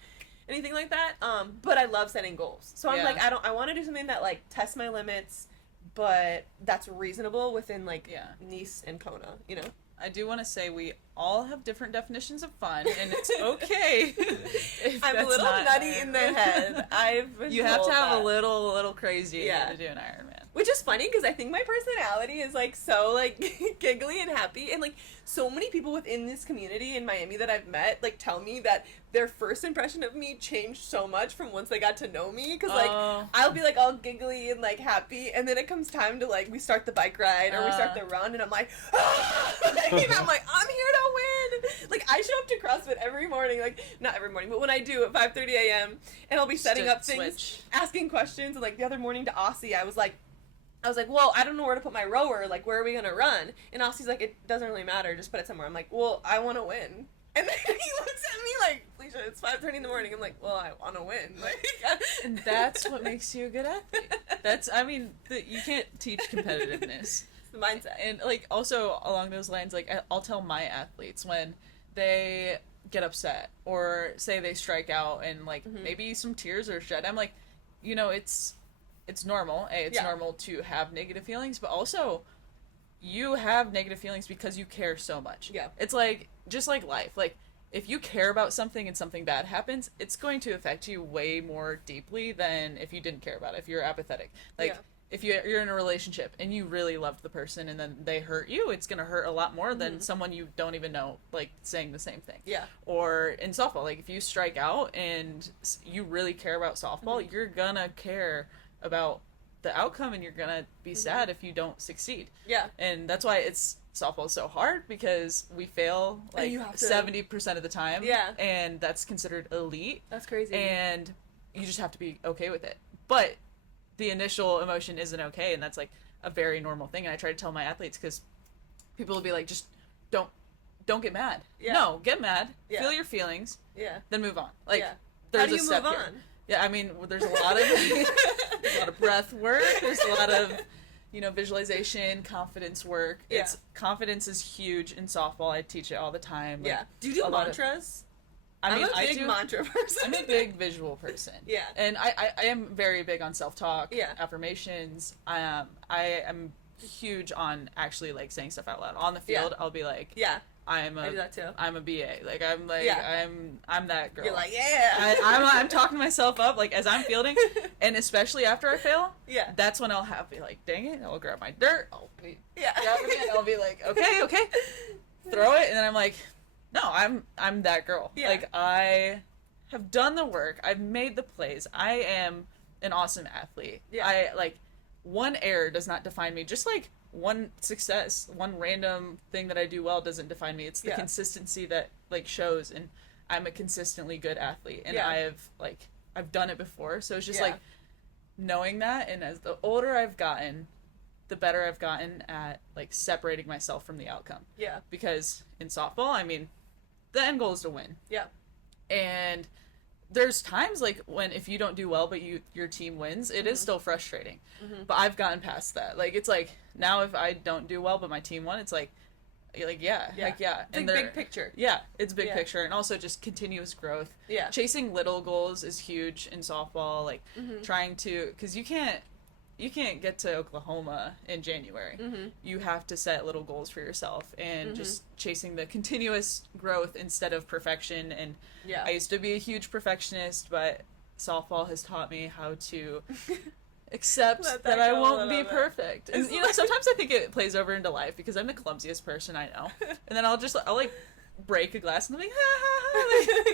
anything like that. But I love setting goals. So I'm Yeah. like I want to do something that like tests my limits but that's reasonable within like Yeah. Nice and Kona, you know. I do want to say we all have different definitions of fun, and it's okay. if I'm a that's little not nutty in the Ironman. head. I've been You have to told have that. a little crazy Yeah. to do an Ironman. Which is funny because I think my personality is like so like giggly and happy, and like so many people within this community in Miami that I've met like tell me that their first impression of me changed so much from once they got to know me because like Oh. I'll be like all giggly and like happy, and then it comes time to like we start the bike ride or we start the run, and I'm like, ah! And I'm like, I'm here to win. Like I show up to CrossFit every morning, like not every morning, but when I do at 5:30 a.m. and I'll be setting Just up things, switch. asking questions, and like the other morning to Aussie, I was like, well, I don't know where to put my rower. Like, where are we gonna run? And Aussie's like, it doesn't really matter. Just put it somewhere. I'm like, well, I want to win. And then he looks at me like, Felicia, it's 5:30 in the morning. I'm like, well, I want to win. Like, And that's what makes you a good athlete. That's, I mean, you can't teach competitiveness. the mindset. And like also along those lines, like I'll tell my athletes when they get upset or say they strike out and like maybe some tears or shed. I'm like, you know, it's normal. It's Yeah. normal to have negative feelings, but also you have negative feelings because you care so much. Yeah. It's like just like life. Like if you care about something and something bad happens, it's going to affect you way more deeply than if you didn't care about it, if you're apathetic. Like Yeah. if you're in a relationship and you really loved the person and then they hurt you, it's gonna hurt a lot more than someone you don't even know, like, saying the same thing. Yeah. Or in softball, like, if you strike out and you really care about softball, you're gonna care about the outcome and you're gonna be sad if you don't succeed. Yeah. And that's why softball is so hard, because we fail like you have to- 70% of the time. Yeah. And that's considered elite. That's crazy. And you just have to be okay with it. But the initial emotion isn't okay, and that's like a very normal thing. And I try to tell my athletes, because people will be like, just don't get mad. Yeah. No, get mad, Yeah. feel your feelings, Yeah. then move on. Like, Yeah. there's How do a you step move here. on? Yeah, I mean, there's a lot of there's a lot of breath work. There's a lot of, visualization, confidence work. Yeah. Confidence is huge in softball. I teach it all the time. Like, Yeah. Do you do a lot of- mantras? I mean, I'm a big mantra person. I'm a big visual person. Yeah. And I am very big on self-talk, Yeah. affirmations. I am huge on actually, like, saying stuff out loud. On the field, I'll be like, Yeah. I I'm do that too. a BA. Like, I'm like, Yeah. I'm that girl. You're like, yeah. I'm talking myself up, like, as I'm fielding, and especially after I fail, Yeah. that's when I'll be like, dang it, I'll grab my dirt, I'll be Yeah. grabbing it, and I'll be like, okay, throw it, and then I'm like, no, I'm that girl. Yeah. Like, I have done the work, I've made the plays, I am an awesome athlete. Yeah. One error does not define me, just like one success, one random thing that I do well doesn't define me. It's the consistency that, like, shows, and I'm a consistently good athlete, and I've done it before, so it's just like knowing that. And as the older I've gotten, the better I've gotten at, like, separating myself from the outcome. Yeah. Because in softball, I mean, the end goal is to win. Yeah. And there's times, like, when if you don't do well but your team wins, it is still frustrating. But I've gotten past that. Like, it's like, now if I don't do well but my team won, it's like heck yeah. It's And like big picture. Yeah, it's big Yeah. picture, and also just continuous growth. Yeah. Chasing little goals is huge in softball, like, trying to, because you can't get to Oklahoma in January. You have to set little goals for yourself, and just chasing the continuous growth instead of perfection. And Yeah. I used to be a huge perfectionist, but softball has taught me how to accept Let that that I go a won't be little bit. perfect. And, sometimes I think it plays over into life, because I'm the clumsiest person I know. And then I'll like break a glass and I'm like, ha ha ha.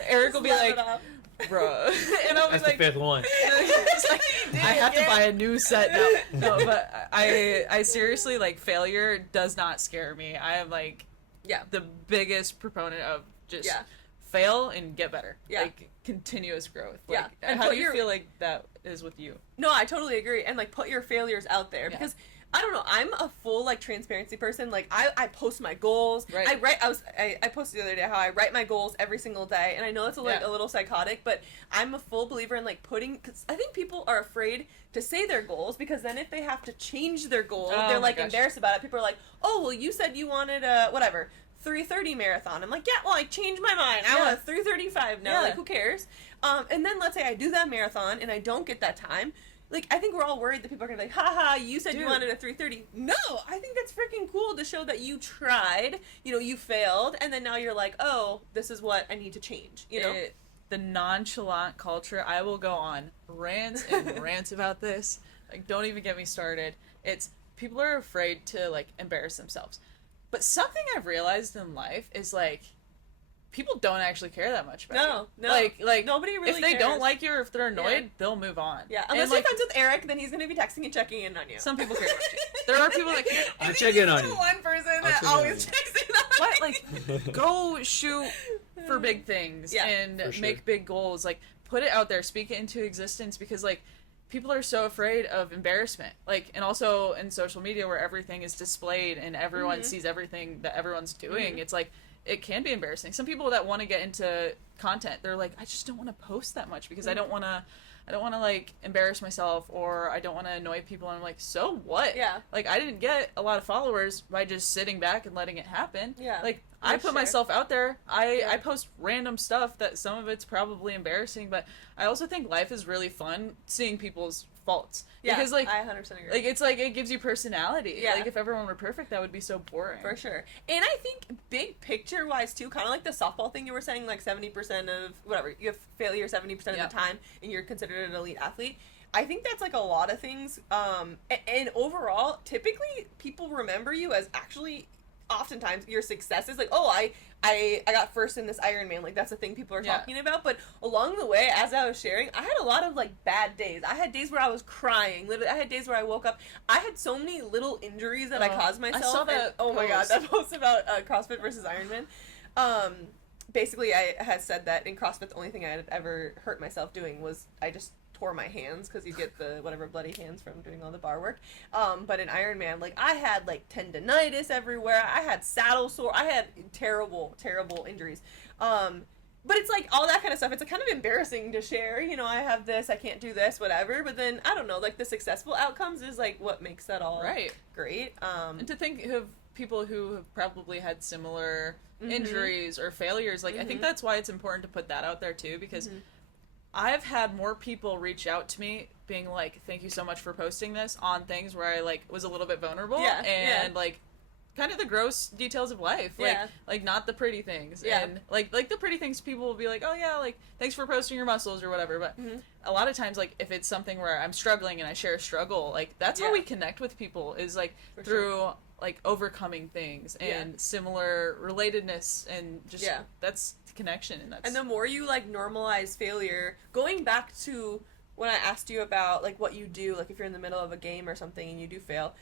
Like, Eric will be Slap like, it off. bruh. And I'll be That's like, the fifth one. it's like, did I have to again. buy a new set now. No, but I seriously, like, failure does not scare me. I am, like, Yeah. the biggest proponent of just Yeah. fail and get better. Yeah. Like, continuous growth. Yeah. Like, And how put do you your- feel like that is with you? No, I totally agree. And, like, put your failures out there, Yeah. because I don't know, I'm a full, like, transparency person. Like, I post my goals. Right. I posted the other day how I write my goals every single day, and I know it's a little psychotic, but I'm a full believer in, like, because I think people are afraid to say their goals, because then if they have to change their goal, Oh they're, my like, gosh. embarrassed about it. People are like, oh, well, you said you wanted a, whatever, 3:30 marathon. I'm like, yeah, well, I changed my mind. I Yeah. want a 3:35 now. Yeah. Like, who cares? And then let's say I do that marathon and I don't get that time. Like, I think we're all worried that people are gonna be like, haha, you said you Dude. wanted a 3:30. No, I think that's freaking cool to show that you tried, you failed, and then now you're like, oh, this is what I need to change, The nonchalant culture, I will go on rants and rants about this. Like, don't even get me started. It's, people are afraid to, like, embarrass themselves. But something I've realized in life is, like, people don't actually care that much about you. No. Like Nobody really if they cares. don't like you, or if they're annoyed, Yeah. they'll move on. Yeah, And, unless like, you're friends with Eric, then he's gonna be texting and checking in on you. some people care about you. There are people that care. I'll check in on The you. one person that check in always on you. checks in on What? Like, go shoot for big things, Yeah, and for sure. make big goals. Like, put it out there, speak it into existence, because, like, people are so afraid of embarrassment. Like, and also in social media where everything is displayed and everyone sees everything that everyone's doing, it's like, it can be embarrassing. Some people that want to get into content, they're like, I just don't want to post that much, because I don't want to like embarrass myself, or I don't want to annoy people. And I'm like, so what? Yeah. Like, I didn't get a lot of followers by just sitting back and letting it happen. Yeah, Like, for I put sure. myself out there. I Yeah. post random stuff that some of it's probably embarrassing, but I also think life is really fun seeing people's faults. Yeah, Because, like, I 100% agree. it's like, it gives you personality. Yeah. Like, if everyone were perfect, that would be so boring. For sure. And I think big picture wise too, kind of like the softball thing you were saying, like 70% of whatever, you have failure 70% of Yeah. the time and you're considered an elite athlete. I think that's like a lot of things. And overall, typically people remember you as actually oftentimes your successes. Like, oh, I got first in this Ironman. Like, that's the thing people are talking about. But along the way, as I was sharing, I had a lot of like bad days. I had days where I was crying. Literally, I had days where I woke up. I had so many little injuries that I caused myself. I saw that. Oh my god, that post about CrossFit versus Ironman. Basically, I had said that in CrossFit, the only thing I had ever hurt myself doing was I just tore my hands, because you get the whatever bloody hands from doing all the bar work. But in Ironman, like, I had like tendonitis everywhere. I had saddle sore. I had terrible injuries. But it's like all that kind of stuff. It's like kind of embarrassing to share. You know, I have this, I can't do this, whatever. But then I don't know. Like, the successful outcomes is like what makes that all great. And to think of people who have probably had similar injuries or failures, like I think that's why it's important to put that out there too, because I've had more people reach out to me being like, thank you so much for posting this on things where I like was a little bit vulnerable and like kind of the gross details of life, like not the pretty things, and like the pretty things people will be like, oh yeah, like thanks for posting your muscles or whatever, but a lot of times, like if it's something where I'm struggling and I share a struggle, like that's how we connect with people, is like through like overcoming things and similar relatedness, and just that's connection. And the more you like normalize failure, going back to when I asked you about like what you do, like if you're in the middle of a game or something and you do fail,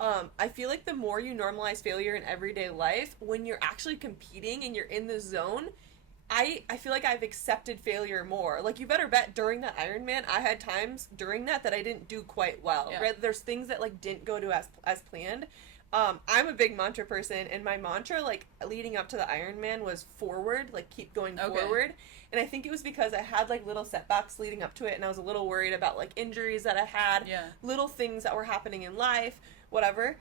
I feel like the more you normalize failure in everyday life, when you're actually competing and you're in the zone, I feel like I've accepted failure more. Like, you better bet during that Ironman, I had times during that I didn't do quite well, right? There's things that like didn't go to as planned. I'm a big mantra person, and my mantra, like, leading up to the Ironman was forward, like, keep going forward. And I think it was because I had, like, little setbacks leading up to it, and I was a little worried about, like, injuries that I had, little things that were happening in life, whatever.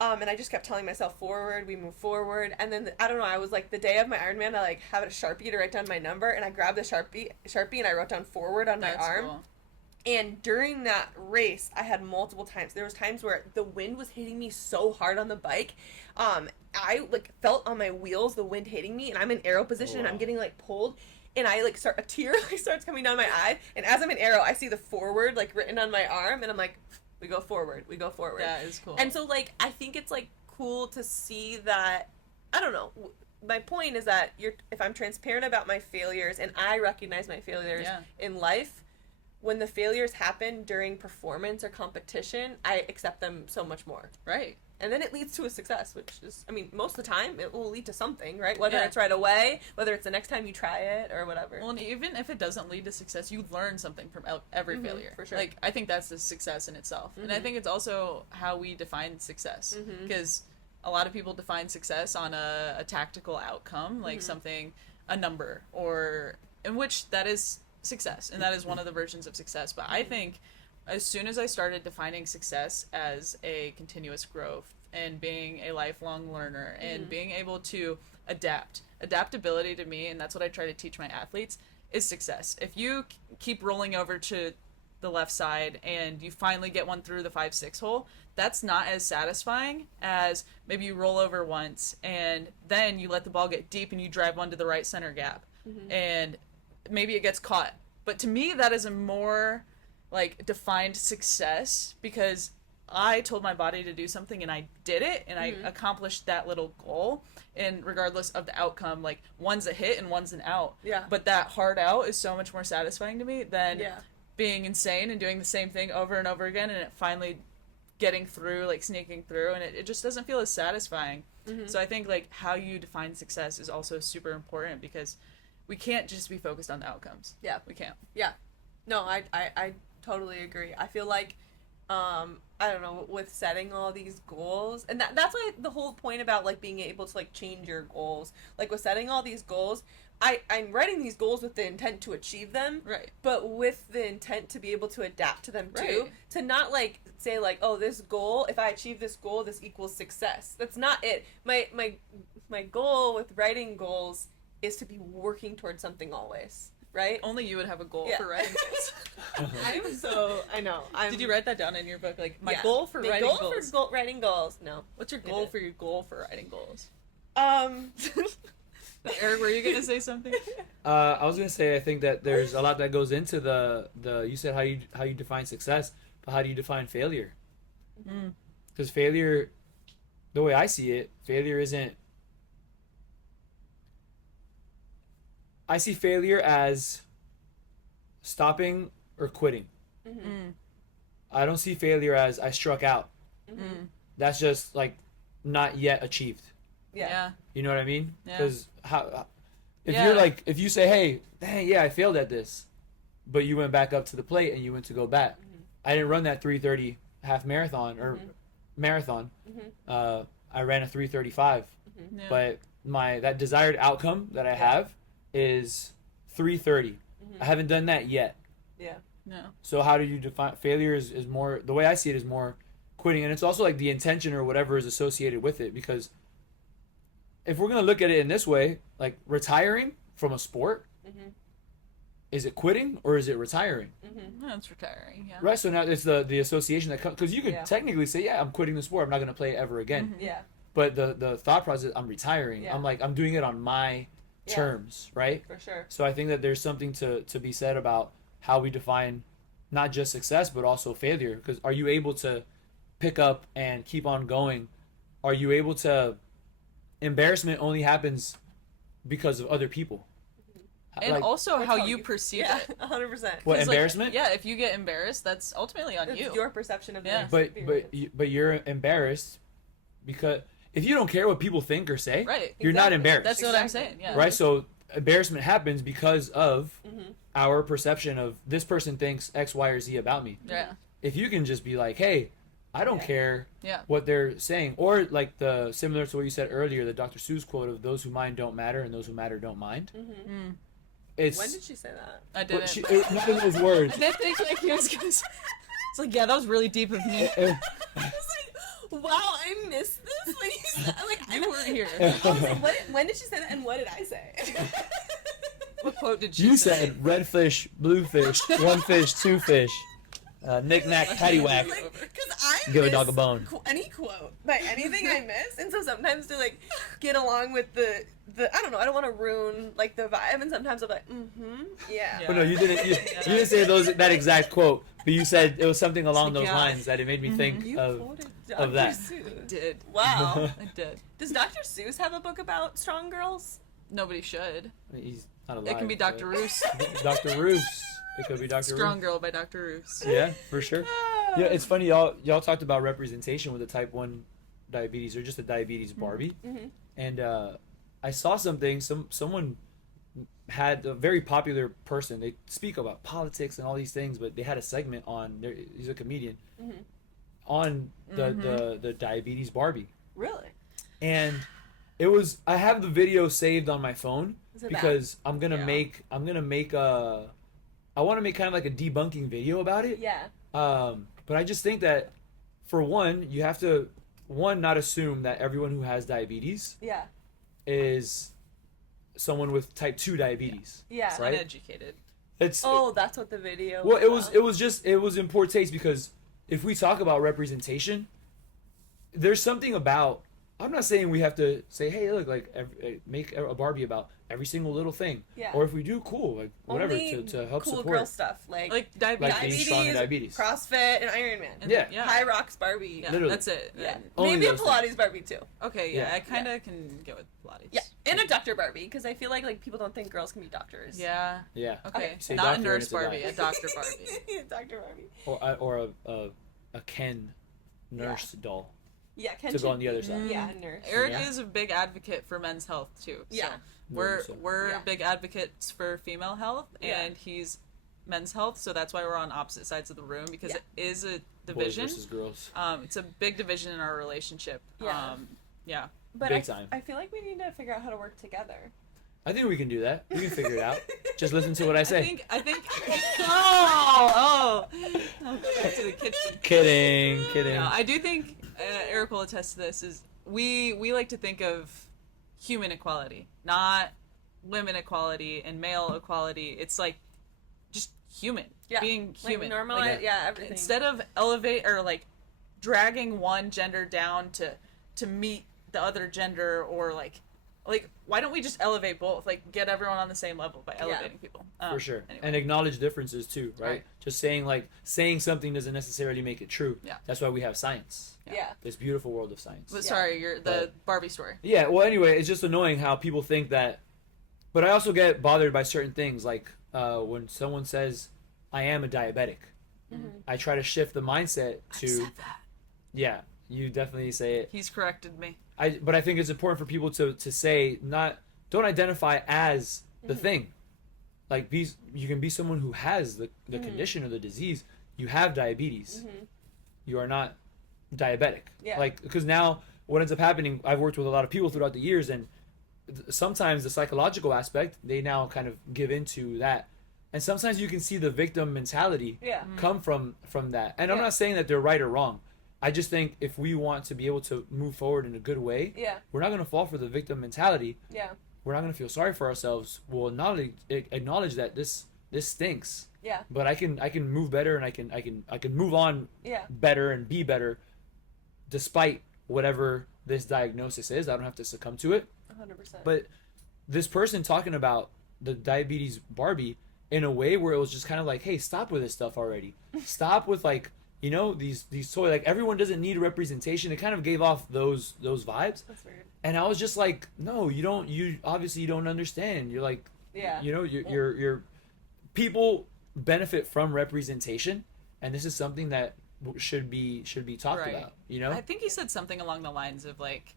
And I just kept telling myself, forward, we move forward. And then, I don't know, I was, like, the day of my Ironman, I, like, have a Sharpie to write down my number, and I grabbed the Sharpie and I wrote down forward on my arm. Cool. And during that race, I had multiple times. There was times where the wind was hitting me so hard on the bike. I like felt on my wheels the wind hitting me, and I'm in arrow position, and I'm getting like pulled, and I like a tear like starts coming down my eye. And as I'm in arrow, I see the forward like written on my arm, and I'm like, we go forward, we go forward. That is cool. And so like I think it's like cool to see that. I don't know. My point is that if I'm transparent about my failures and I recognize my failures in life. When the failures happen during performance or competition, I accept them so much more. Right. And then it leads to a success, which is, I mean, most of the time, it will lead to something, right? Whether it's right away, whether it's the next time you try it, or whatever. Well, and even if it doesn't lead to success, you learn something from every failure. For sure. Like, I think that's the success in itself. And I think it's also how we define success. Because a lot of people define success on a tactical outcome, like something, a number, or in which that is success, and that is one of the versions of success. But I think as soon as I started defining success as a continuous growth and being a lifelong learner and being able to adaptability to me, and that's what I try to teach my athletes, is success. If you keep rolling over to the left side and you finally get one through the 5-6 hole, that's not as satisfying as maybe you roll over once and then you let the ball get deep and you drive one to the right center gap and maybe it gets caught. But to me, that is a more like defined success, because I told my body to do something and I did it, and I accomplished that little goal. And regardless of the outcome, like one's a hit and one's an out. Yeah. But that hard out is so much more satisfying to me than being insane and doing the same thing over and over again, and it finally getting through, like sneaking through, and it just doesn't feel as satisfying. So I think like how you define success is also super important, because we can't just be focused on the outcomes. Yeah. We can't. Yeah. No, I totally agree. I feel like, I don't know, with setting all these goals, and that's like the whole point about like being able to like change your goals. Like with setting all these goals, I'm writing these goals with the intent to achieve them. Right. But with the intent to be able to adapt to them too. Right. To not like say like, oh, this goal, if I achieve this goal, this equals success. That's not it. My goal with writing goals is to be working towards something always, right? Only you would have a goal for writing goals. I know. Did you write that down in your book? Like, my goal for writing goals? Writing goals, no. What's your goal for writing goals? Eric, were you gonna say something? I was gonna say I think that there's a lot that goes into the you said how you define success, but how do you define failure? Because failure, the way I see it, failure isn't. I see failure as stopping or quitting. I don't see failure as I struck out. That's just like not yet achieved. Yeah. You know what I mean? Yeah. Because how if Yeah. you're like if you say, hey, dang, yeah, I failed at this, but you went back up to the plate and you went to go back. I didn't run that 3:30 half marathon or marathon. I ran a 3:35, Yeah. but that desired outcome that I have is 3:30. I haven't done that yet. Yeah. No. So how do you define failure? Is more, the way I see it is more quitting, and it's also like the intention or whatever is associated with it. Because if we're gonna look at it in this way, like retiring from a sport, is it quitting or is it retiring? No, it's retiring. Yeah. Right. So now it's the association that comes, because you could Yeah. technically say, yeah, I'm quitting the sport. I'm not gonna play it ever again. Yeah. But the thought process, I'm retiring. Yeah. I'm like, I'm doing it on my Yeah. terms, right? For sure. So I think that there's something to be said about how we define not just success but also failure. Because are you able to pick up and keep on going? Are you able to? Embarrassment only happens because of other people. And Like, also Or how tell you you. perceive Yeah. it. 100%. what 'Cause, like, embarrassment? yeah, if you get embarrassed, that's ultimately on It's you. your perception of the Yeah. experience. But you're embarrassed because if you don't care what people think or say, Right. you're not Exactly. embarrassed. That's what I'm Exactly. saying. Yeah. Right? So embarrassment happens because of Mm-hmm. our perception of this person thinks X, Y, or Z about me. Yeah. If you can just be like, hey, I don't Yeah. care Yeah. what they're saying, or like the similar to what you said earlier, the Dr. Seuss quote of those who mind don't matter and those who matter don't mind. It's When did she say that? I well, didn't. not in those words. I did think like he was gonna. It's like, yeah, that was really deep of me. I was like, wow, I missed this when you said, like, You were here. I was like, when did she say that and what did I say? What quote did she You say? said red fish, blue fish, one fish, two fish, knick knack, paddywhack. Because I Give a miss dog a bone. Any quote, like anything I miss, and so sometimes to like get along with the I don't know, I don't want to ruin like the vibe, and sometimes I'm like, yeah. But no, you didn't. You didn't say that exact quote, but you said it was something along those Yeah. lines that it made me think You of. quoted of Dr. that. Seuss. Did. Wow. I did. Does Dr. Seuss have a book about strong girls? Nobody should. He's not alive. It can be Dr. Roos. Dr. Roos. It could be Dr. Strong Roos. Girl by Dr. Roos. Yeah, for sure. Yeah, it's funny. Y'all talked about representation with the type 1 diabetes or just the diabetes Barbie, and I saw something. Someone had a very popular person. They speak about politics and all these things, but they had a segment on. He's a comedian on the diabetes Barbie, Really? and it was. I have the video saved on my phone Is it because I'm gonna Yeah. make. I want to make kind of like a debunking video about it. Yeah. But I just think that, for one, you have to not assume that everyone who has diabetes Yeah. is someone with type 2 diabetes. Yeah. It's Right? uneducated. It's Oh, that's what the video. well, about. it was in poor taste because if we talk about representation, there's something about. I'm not saying we have to say, hey, look, like make a Barbie about every single little thing. Yeah. Or if we do, cool, like whatever Only to help cool support. girl stuff like Like diabetes. Like being strong in diabetes. CrossFit, and Ironman. And- Yeah. Yeah. High Rocks Barbie. Yeah, Literally. that's it. Yeah. And- Only Maybe a those Pilates Barbie too. okay, yeah, Yeah. I kind of can get with Pilates. Yeah. And a Dr. Barbie because I feel like people don't think girls can be doctors. Yeah. Yeah. Okay. Say Not a doctor and nurse it's a guy. Barbie, a doctor Barbie. Dr. Barbie. Or a Ken nurse doll Yeah, Ken to go should on the other be- side. Yeah, a nurse. Eric Yeah. is a big advocate for men's health too. Yeah. So we're So- we're Yeah. big advocates for female health, Yeah. and he's men's health. So that's why we're on opposite sides of the room because Yeah. it is a Boys division. versus girls. It's a big division in our relationship. Yeah. Yeah. But Big time. I feel like we need to figure out how to work together. I think we can do that. We can figure it out. Just listen to what I say. I think. Oh, I'll go back to the kitchen. Kidding. No, I do think Eric will attest to this. Is we like to think of human equality, not women equality and male equality. It's like just human, Yeah. being human. Like normalize, Like, yeah, everything. instead of elevate or like dragging one gender down to meet the other gender or like like, why don't we just elevate both? Like, get everyone on the same level by elevating people. For sure. Anyway. And acknowledge differences too, right? Right. Just saying something doesn't necessarily make it true. Yeah. That's why we have science. Yeah. This beautiful world of science. But sorry, the Barbie story. Yeah, well, anyway, it's just annoying how people think that. But I also get bothered by certain things, like when someone says, I am a diabetic. Mm-hmm. I try to shift the mindset to. I said that. Yeah, you definitely say it. He's corrected me. But I think it's important for people to say, don't identify as the thing. Like, you can be someone who has the condition or the disease. You have diabetes. You are not diabetic. Yeah. Like, because now what ends up happening, I've worked with a lot of people throughout the years, and sometimes the psychological aspect, they now kind of give into that. And sometimes you can see the victim mentality come from that. And I'm not saying that they're right or wrong. I just think if we want to be able to move forward in a good way, we're not going to fall for the victim mentality. Yeah. We're not going to feel sorry for ourselves. We'll acknowledge that this stinks. Yeah. But I can move better, and I can move on better and be better despite whatever this diagnosis is. I don't have to succumb to it. 100%. But this person talking about the diabetes Barbie in a way where it was just kind of like, hey, stop with this stuff already. Stop with, like, you know, these toys, like, everyone doesn't need representation. It kind of gave off those vibes. That's weird. And I was just like, no, you obviously don't understand. You're like, you know, you're people benefit from representation, and this is something that should be talked about, you know? I think he said something along the lines of, like,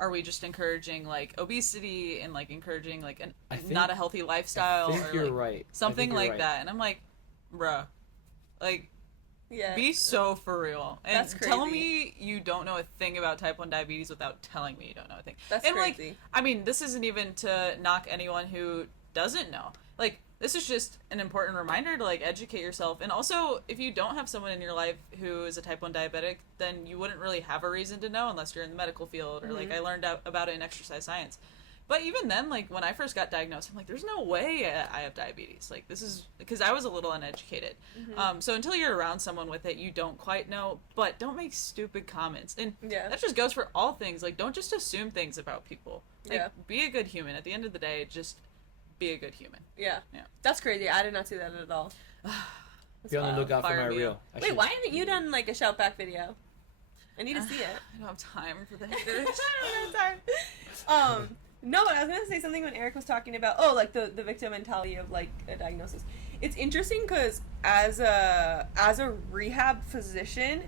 are we just encouraging, like, obesity and, like, encouraging, like, not a healthy lifestyle? I think or, you're like, right. Something like that. And I'm like, bruh, like, be so for real. And That's crazy. tell me you don't know a thing about type 1 diabetes without telling me you don't know a thing. That's and crazy. Like, I mean, this isn't even to knock anyone who doesn't know. Like, this is just an important reminder to, like, educate yourself. And also, if you don't have someone in your life who is a type 1 diabetic, then you wouldn't really have a reason to know unless you're in the medical field or, like, I learned about it in exercise science. But even then, like, when I first got diagnosed, I'm like, there's no way I have diabetes. Like, this is because I was a little uneducated. So until you're around someone with it, you don't quite know. But don't make stupid comments. And that just goes for all things. Like, don't just assume things about people. Like, be a good human. At the end of the day, just be a good human. Yeah. That's crazy. I did not see that at all. Be on the lookout for Fire my me reel. up. Wait, why haven't you done, like, a shout back video? I need to see it. I don't have time for that. Sorry. No, but I was gonna say something when Eric was talking about like the victim mentality of, like, a diagnosis. It's interesting because as a rehab physician,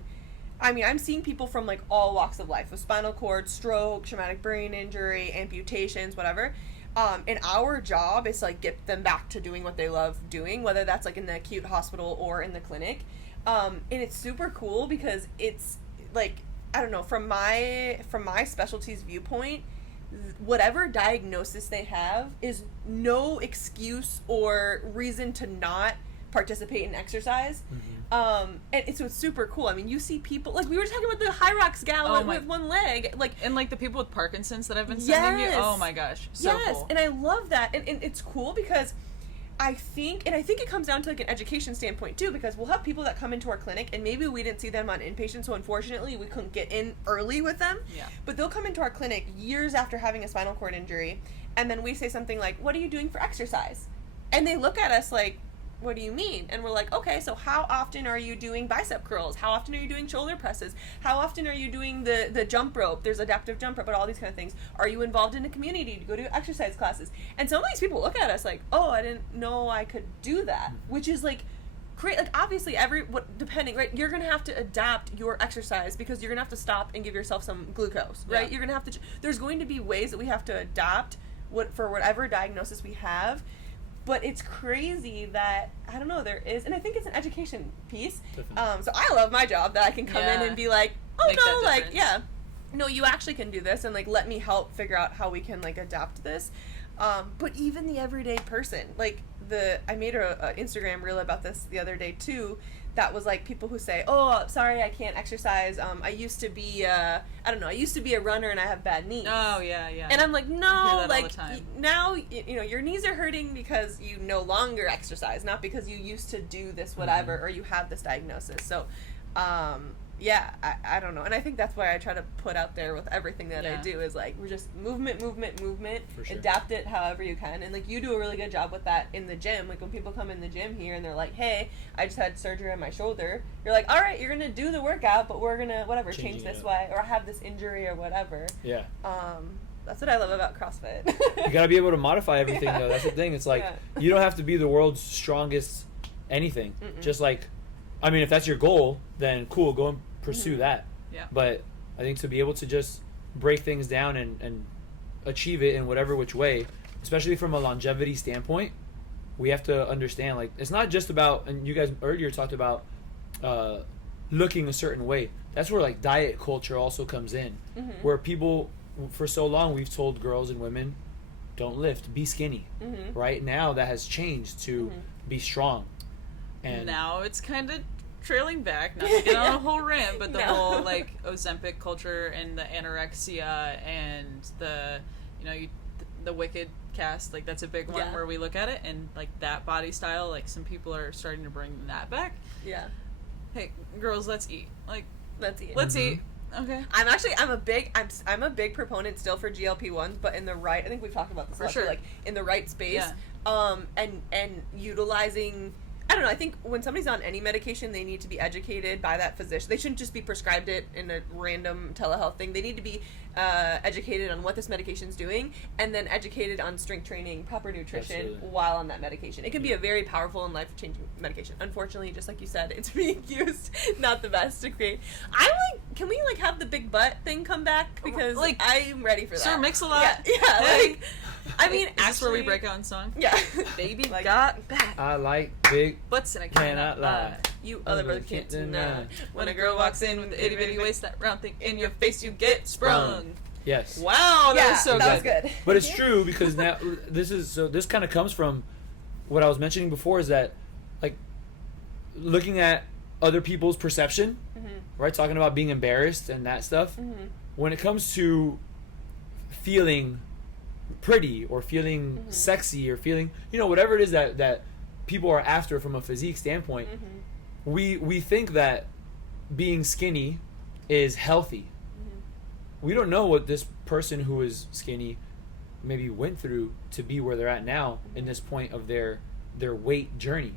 I mean, I'm seeing people from, like, all walks of life with spinal cord, stroke, traumatic brain injury, amputations, whatever. And our job is to, like, get them back to doing what they love doing, whether that's, like, in the acute hospital or in the clinic. And it's super cool because it's, like, I don't know, from my specialty's viewpoint, whatever diagnosis they have is no excuse or reason to not participate in exercise. And it's super cool. I mean, you see people, like, we were talking about the High Rocks gal with one leg, like, and, like, the people with Parkinson's that I've been sending you. Oh my gosh, so cool. And I love that, and it's cool because I think it comes down to, like, an education standpoint too, because we'll have people that come into our clinic and maybe we didn't see them on inpatient, so unfortunately we couldn't get in early with them. But they'll come into our clinic years after having a spinal cord injury, and then we say something like, "What are you doing for exercise?" And they look at us like, "What do you mean?" And we're like, "Okay, so how often are you doing bicep curls? How often are you doing shoulder presses? How often are you doing the jump rope? There's adaptive jump rope, but all these kind of things. Are you involved in a community to go to exercise classes?" And some of these people look at us like, "Oh, I didn't know I could do that," which is, like, great. Like, obviously depending, right, you're gonna have to adapt your exercise because you're gonna have to stop and give yourself some glucose, right? You're gonna have to, there's going to be ways that we have to adapt for whatever diagnosis we have. But it's crazy that, I don't know, there is, and I think it's an education piece. So I love my job that I can come in and be like, Make no, like, no, you actually can do this, and, like, let me help figure out how we can, like, adapt this. But even the everyday person, like, I made a Instagram reel about this the other day too, that was, like, people who say, "Oh, sorry, I can't exercise. I used to be I used to be a runner and I have bad knees." Oh, yeah. And I'm like, no, like, now, you know, your knees are hurting because you no longer exercise, not because you used to do this whatever or you have this diagnosis. So Yeah, I don't know. And I think that's why I try to put out there with everything that I do is like, we're just movement, For sure. adapt it however you can. And like, you do a really good job with that in the gym. Like when people come in the gym here and they're like, hey, I just had surgery on my shoulder. You're like, all right, you're going to do the workout, but we're going to, whatever, change this way, or I have this injury or whatever. Yeah. That's what I love about CrossFit. You got to be able to modify everything, though. That's the thing. It's like, you don't have to be the world's strongest anything. Just like, I mean, if that's your goal, then cool, go and pursue that. Yeah. But I think to be able to just break things down and achieve it in whatever which way, especially from a longevity standpoint, we have to understand, like, it's not just about, and you guys earlier talked about looking a certain way. That's where, like, diet culture also comes in, where people, for so long, we've told girls and women, don't lift, be skinny. Right now, that has changed to be strong. And now it's kind of trailing back, not to get on a whole rant, but the whole like Ozempic culture and the anorexia and the, you know, the wicked cast, like that's a big one where we look at it and like that body style, like some people are starting to bring that back. Yeah. Hey, girls, let's eat. Like, let's eat. Let's eat. Okay. I'm a big proponent still for GLP-1s, but in the right, I think we've talked about this for sure, like in the right space. And utilizing, I don't know, I think when somebody's on any medication, they need to be educated by that physician. They shouldn't just be prescribed it in a random telehealth thing. They need to be educated on what this medication's doing, and then educated on strength training, proper nutrition while on that medication. It can be a very powerful and life-changing medication. Unfortunately, just like you said, it's being used not the best to create. Can we like have the big butt thing come back? Because like I'm ready for that. Sir Mix-a-Lot. Yeah, like, I mean, is this where we break out in song? Yeah. Baby like, got back. I like big butts and I cannot lie. You other brother can't deny. When a girl walks in with the itty bitty waist, that round thing in your face, you get sprung. Yes. Wow, that was so that good. Was good. But it's true, because now this kind of comes from what I was mentioning before, is that like looking at other people's perception, right? Talking about being embarrassed and that stuff. When it comes to feeling pretty or feeling sexy or feeling, you know, whatever it is that people are after from a physique standpoint, we think that being skinny is healthy. We don't know what this person who is skinny maybe went through to be where they're at now in this point of their weight journey.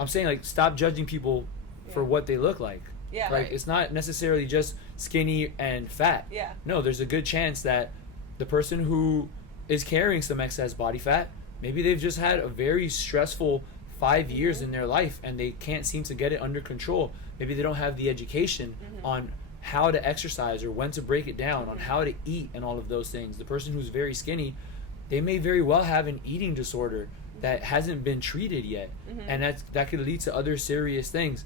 I'm saying, like, stop judging people for what they look like. Like, it's not necessarily just skinny and fat. No, there's a good chance that the person who is carrying some excess body fat, maybe they've just had a very stressful 5 years in their life and they can't seem to get it under control. Maybe they don't have the education on how to exercise or when to break it down, on how to eat and all of those things. The person who's very skinny, they may very well have an eating disorder that hasn't been treated yet, and that could lead to other serious things.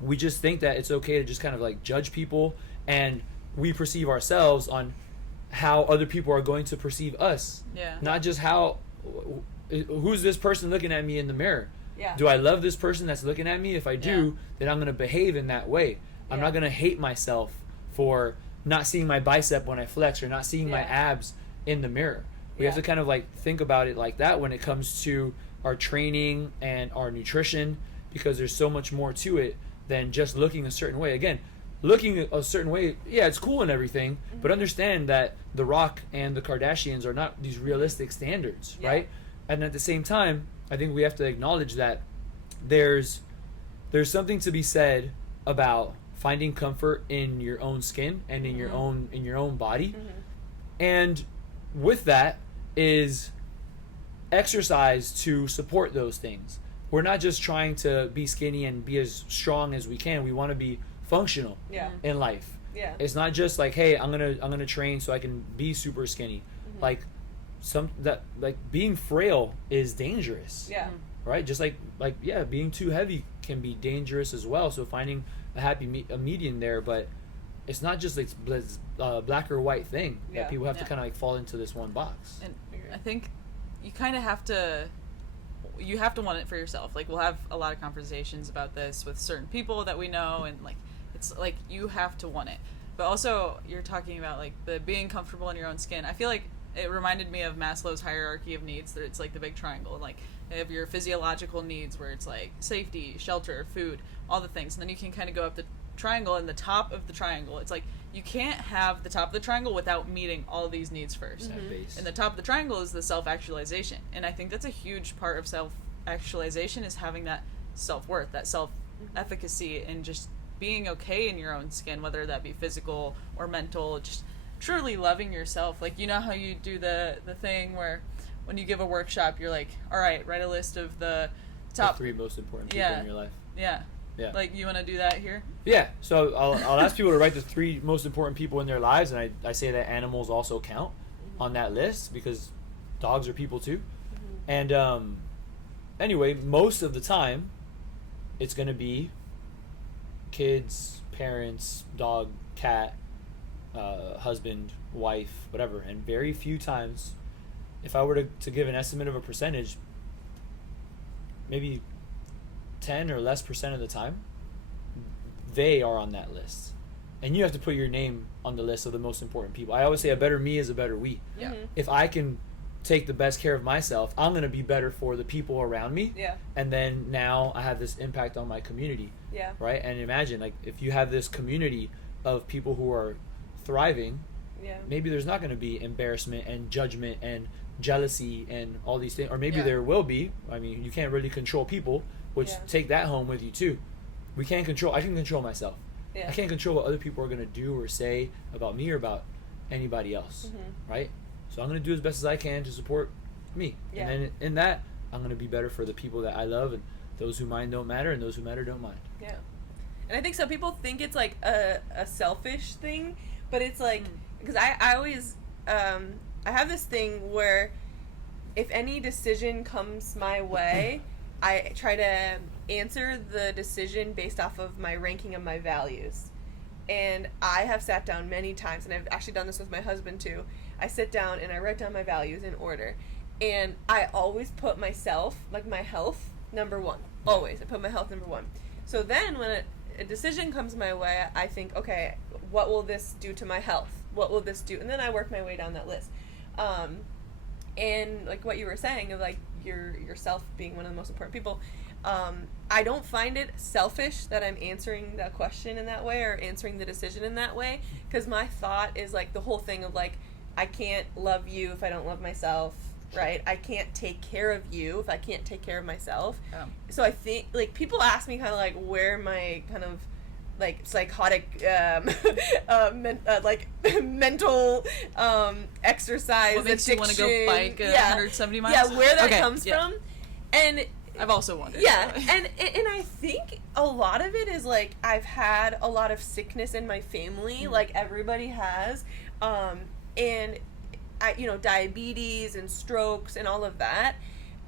We just think that it's okay to just kind of like judge people, and we perceive ourselves on how other people are going to perceive us. Not just how, who's this person looking at me in the mirror? Do I love this person that's looking at me? If I do, then I'm going to behave in that way. I'm not going to hate myself for not seeing my bicep when I flex or not seeing my abs in the mirror. We have to kind of like think about it like that when it comes to our training and our nutrition, because there's so much more to it than just looking a certain way. Again, looking a certain way, yeah, it's cool and everything, but understand that The Rock and the Kardashians are not these realistic standards, right? And at the same time, I think we have to acknowledge that there's something to be said about finding comfort in your own skin and in your own body. And with that is exercise to support those things. We're not just trying to be skinny and be as strong as we can. We want to be functional in life. It's not just like, hey, I'm gonna train so I can be super skinny. Like being frail is dangerous. Right? Just like being too heavy can be dangerous as well. So finding a median there, but it's not just like black or white thing that people have to kind of like fall into this one box. And I think you kind of have to want it for yourself. Like, we'll have a lot of conversations about this with certain people that we know, and like it's like you have to want it. But also, you're talking about like the being comfortable in your own skin. I feel like it reminded me of Maslow's hierarchy of needs. That it's like the big triangle, and like You have your physiological needs where it's like safety, shelter, food, all the things. And then you can kind of go up the triangle, and the top of the triangle, it's like you can't have the top of the triangle without meeting all of these needs first. Base. And the top of the triangle is the self-actualization. And I think that's a huge part of self-actualization, is having that self-worth, that self-efficacy, and just being okay in your own skin, whether that be physical or mental, just truly loving yourself. Like, you know how you do the thing where when you give a workshop, you're like, all right, write a list of the top 3 most important people in your life. Yeah. Like, you want to do that here? Yeah. So I'll ask people to write the 3 most important people in their lives, and I say that animals also count on that list, because dogs are people too. And anyway, most of the time, it's going to be kids, parents, dog, cat, husband, wife, whatever. And very few times, if I were to give an estimate of a percentage, maybe 10 or less % of the time, they are on that list. And you have to put your name on the list of the most important people. I always say a better me is a better we. Yeah. If I can take the best care of myself, I'm going to be better for the people around me. Yeah. And then now I have this impact on my community. Yeah. Right? And imagine, like, if you have this community of people who are thriving, maybe there's not going to be embarrassment and judgment and jealousy and all these things. Or maybe there will be. I mean, you can't really control people, which take that home with you too. I can control myself. Yeah. I can't control what other people are going to do or say about me or about anybody else. Right? So I'm going to do as best as I can to support me. Yeah. And then in that, I'm going to be better for the people that I love, and those who mind don't matter, and those who matter don't mind. Yeah. And I think some people think it's like a selfish thing, but it's like, because I always, I have this thing where if any decision comes my way, I try to answer the decision based off of my ranking of my values. And I have sat down many times, and I've actually done this with my husband too. I sit down and I write down my values in order. And I always put myself, like my health, number 1. Always. I put my health number 1. So then when a decision comes my way, I think, okay, what will this do to my health? What will this do? And then I work my way down that list. And like what you were saying of like yourself being one of the most important people, I don't find it selfish that I'm answering that question in that way or answering the decision in that way, because my thought is like the whole thing of like, I can't love you if I don't love myself, right? I can't take care of you if I can't take care of myself. So I think, like, people ask me kind of like where my kind of like psychotic like mental exercise what makes addiction, you want to go bike 170 miles? Yeah, where that comes from. And I've also wondered. Yeah, and I think a lot of it is like I've had a lot of sickness in my family, like everybody has, and I, diabetes and strokes and all of that.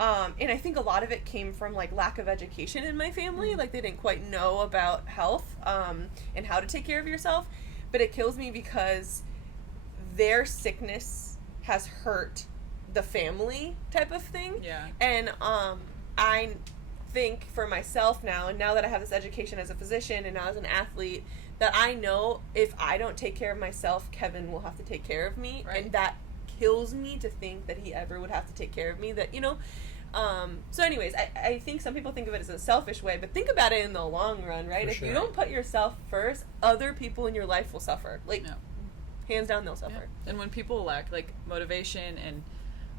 And I think a lot of it came from like lack of education in my family. Like they didn't quite know about health and how to take care of yourself. But it kills me because their sickness has hurt the family type of thing. Yeah. And I think for myself now, and now that I have this education as a physician and now as an athlete, that I know if I don't take care of myself, Kevin will have to take care of me. Right. And that kills me to think that he ever would have to take care of me. That, so anyways, I think some people think of it as a selfish way, but think about it in the long run, right? If you don't put yourself first, other people in your life will suffer. Like, hands down, they'll suffer. Yeah. And when people lack, like, motivation, and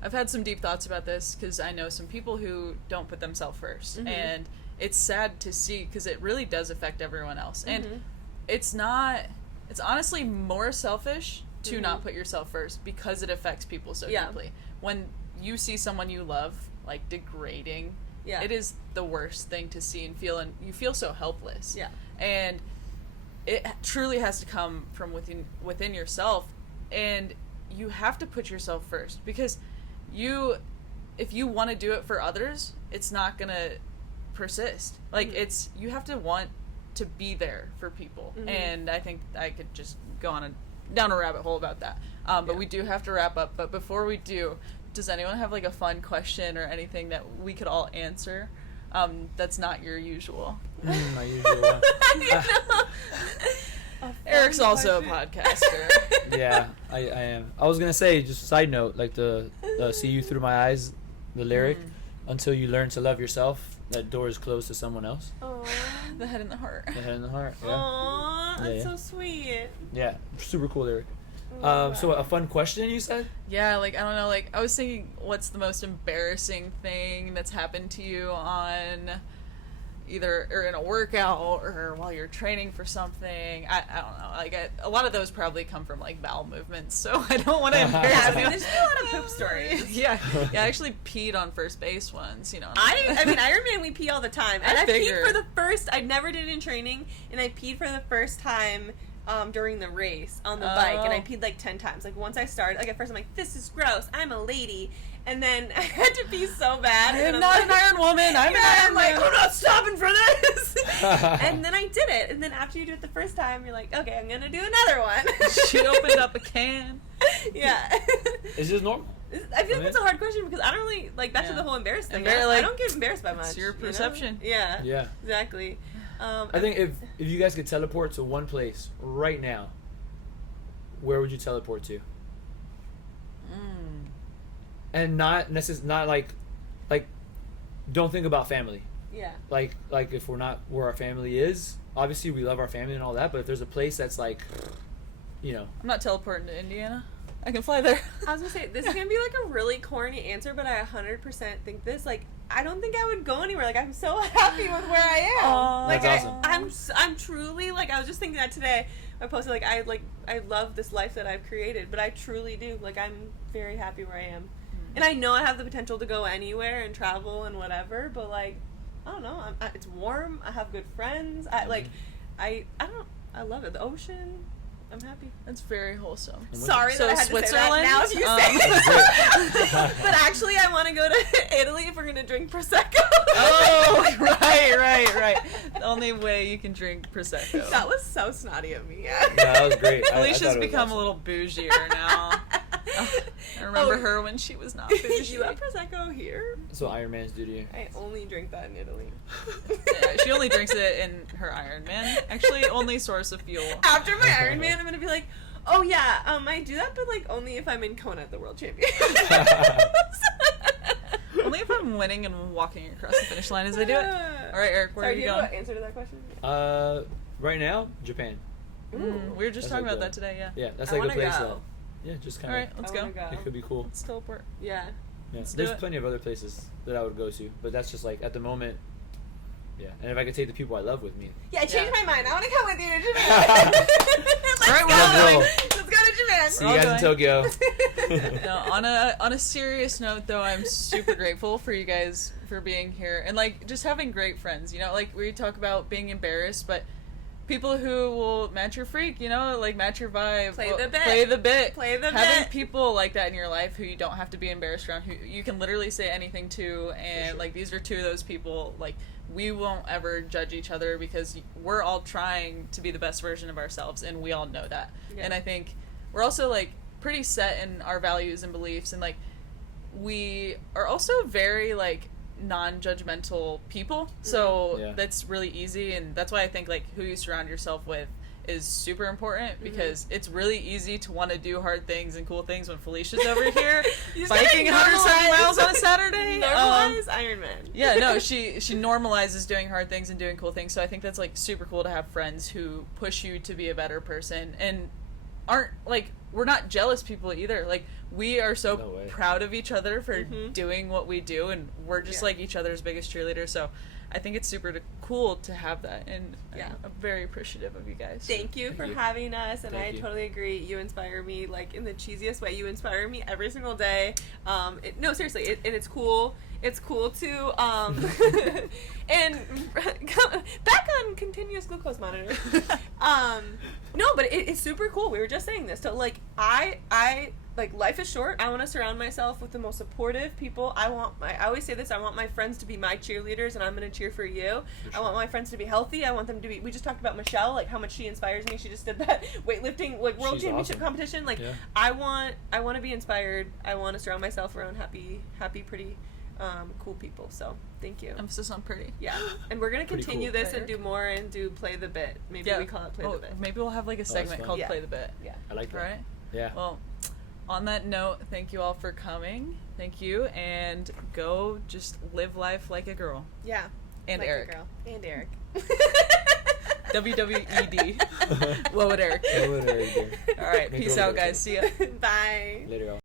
I've had some deep thoughts about this, because I know some people who don't put themselves first, and it's sad to see, because it really does affect everyone else. And it's honestly more selfish to not put yourself first, because it affects people so deeply. When you see someone you love, like, degrading, it is the worst thing to see and feel, and you feel so helpless. Yeah. And it truly has to come from within yourself, and you have to put yourself first, because if you want to do it for others, it's not gonna persist. Like, you have to want to be there for people. And I think I could just go down a rabbit hole about that. But we do have to wrap up. But before we do, does anyone have like a fun question or anything that we could all answer that's not your usual? My usual one. Erik's also a podcaster. Yeah, I am. I was gonna say, just a side note, like the "See You Through My Eyes," the lyric. until you learn to love yourself, that door is closed to someone else. Aww. The head and the heart. The head and the heart. Yeah. Aww, that's Yeah. so sweet. Yeah. Super cool lyric. Oh, So wow. a fun question you said? Yeah, like, I don't know, like, I was thinking, what's the most embarrassing thing that's happened to you on either or in a workout or while you're training for something? I don't know. Like, a lot of those probably come from, like, bowel movements, so I don't want to embarrass Yeah, I mean, anyone. there's been a lot of poop stories. Yeah, I actually peed on first base once, you know. I mean, Ironman, we pee all the time. And I peed figured. for the first, I never did it in training, and I peed for the first time during the race on the bike, and I peed like 10 times. Like, once I started, like, at first I'm like, this is gross, I'm a lady. And then I had to pee so bad. I'm and not like, an Iron Woman. I'm an Iron I'm like, Man. I'm not stopping for this. And then I did it. And then after you do it the first time, you're like, okay, I'm gonna do another one. She opened up a can. Yeah. Is this normal? I feel like it's a hard question because I don't really like back to Yeah. the whole embarrassed thing. Like, I don't get embarrassed by much. it's your you know? perception. Yeah. Yeah. Exactly. I think if you guys could teleport to one place right now, where would you teleport to? And not like don't think about family. Yeah. Like if we're not where our family is, obviously we love our family and all that, but if there's a place that's like, you know, I'm not teleporting to Indiana. I can fly there. I was gonna say this is gonna be like a really corny answer, but I 100% think this. Like, I don't think I would go anywhere. Like, I'm so happy with where I am. Aw. Like, That's awesome. I'm truly like I was just thinking that today. I posted I love this life that I've created, but I truly do. Like, I'm very happy where I am, and I know I have the potential to go anywhere and travel and whatever. But like, I don't know. It's warm. I have good friends. I love it. The ocean. I'm happy. That's very wholesome. Sorry So that I had Switzerland? to say that. Now if you say Great. but actually, I want to go to Italy if we're gonna drink prosecco. Oh, right. The only way you can drink prosecco. That was so snotty of me. Yeah. no, that was great. I Felicia's thought it was become awesome. a little bougier now. I remember her when she was not bougie. You have prosecco here? That's what Iron Man's do to you. I only drink that in Italy. Yeah, she only drinks it in her Ironman. Actually, only source of fuel. After my Ironman, I'm gonna be like, oh yeah, I do that, but like only if I'm in Kona at the World Championships. Only if I'm winning and walking across the finish line as I do it. All right, Eric, where Sorry, are do you you going? have an answer to that question? Right now, Japan. We were just That's talking like about that today, yeah. Yeah, that's I like a wanna place go. that. Yeah, just All kind right, of. let's I go. wanna go. It could be cool. Let's teleport. Yeah. Yeah, Let's do there's it. plenty of other places that I would go to, but that's just like at the moment. Yeah, and if I could take the people I love with me. Yeah, I changed Yeah. my mind. I want to come with you to Japan. Let's All right, go. we're all going. Let's go to Japan. See We're you all guys in Tokyo. No, on a serious note though, I'm super grateful for you guys for being here and like just having great friends. You know, like we talk about being embarrassed, but people who will match your freak, you know, like match your vibe, Play the bit. play the bit, Play the having bit. people like that in your life who you don't have to be embarrassed around, who you can literally say anything to, and sure. like these are two of those people. Like we won't ever judge each other because we're all trying to be the best version of ourselves, and we all know that. Yeah. And I think we're also like pretty set in our values and beliefs, and like we are also very like non-judgmental people, so Yeah. that's really easy, and that's why I think like who you surround yourself with is super important, because it's really easy to want to do hard things and cool things when Felicia's over here You just biking gotta 170 normalize- miles on a Saturday. Normalize Ironman. Yeah, no, she normalizes doing hard things and doing cool things, so I think that's like super cool to have friends who push you to be a better person and aren't like, we're not jealous people either. Like we are so No way. proud of each other for Mhm. doing what we do, and we're just Yeah. like each other's biggest cheerleaders. So I think it's super cool to have that, and Yeah. I'm very appreciative of you guys. Thank you for you. having us, and Thank I you. totally agree. You inspire me, like, in the cheesiest way. You inspire me every single day. No, seriously, and it's cool. It's cool to, and back on continuous glucose monitor. No, but it's super cool. We were just saying this. So, like, I like, life is short. I want to surround myself with the most supportive people. I always say this, I want my friends to be my cheerleaders, and I'm going to cheer for you. I want my friends to be healthy. I want them to be, we just talked about Michelle, like how much she inspires me. She just did that weightlifting, like, world She's championship awesome. competition. Like, Yeah. I want to be inspired. I want to surround myself around happy, pretty, cool people. So thank you. Emphasis on pretty. Yeah, and we're gonna Pretty continue cool. this and do more and do play the bit. Maybe we call it play the bit. Maybe we'll have like a segment fun. called Yeah. Play the Bit. Yeah. I like that. Right? Yeah. Well, On that note, thank you all for coming. Thank you, and go just live life like a girl. Yeah. And like Eric. A girl. And Eric. WWED. What would Eric do? What would Eric do? All right, Make peace girl out, go. guys. See ya. Bye. Later, y'all.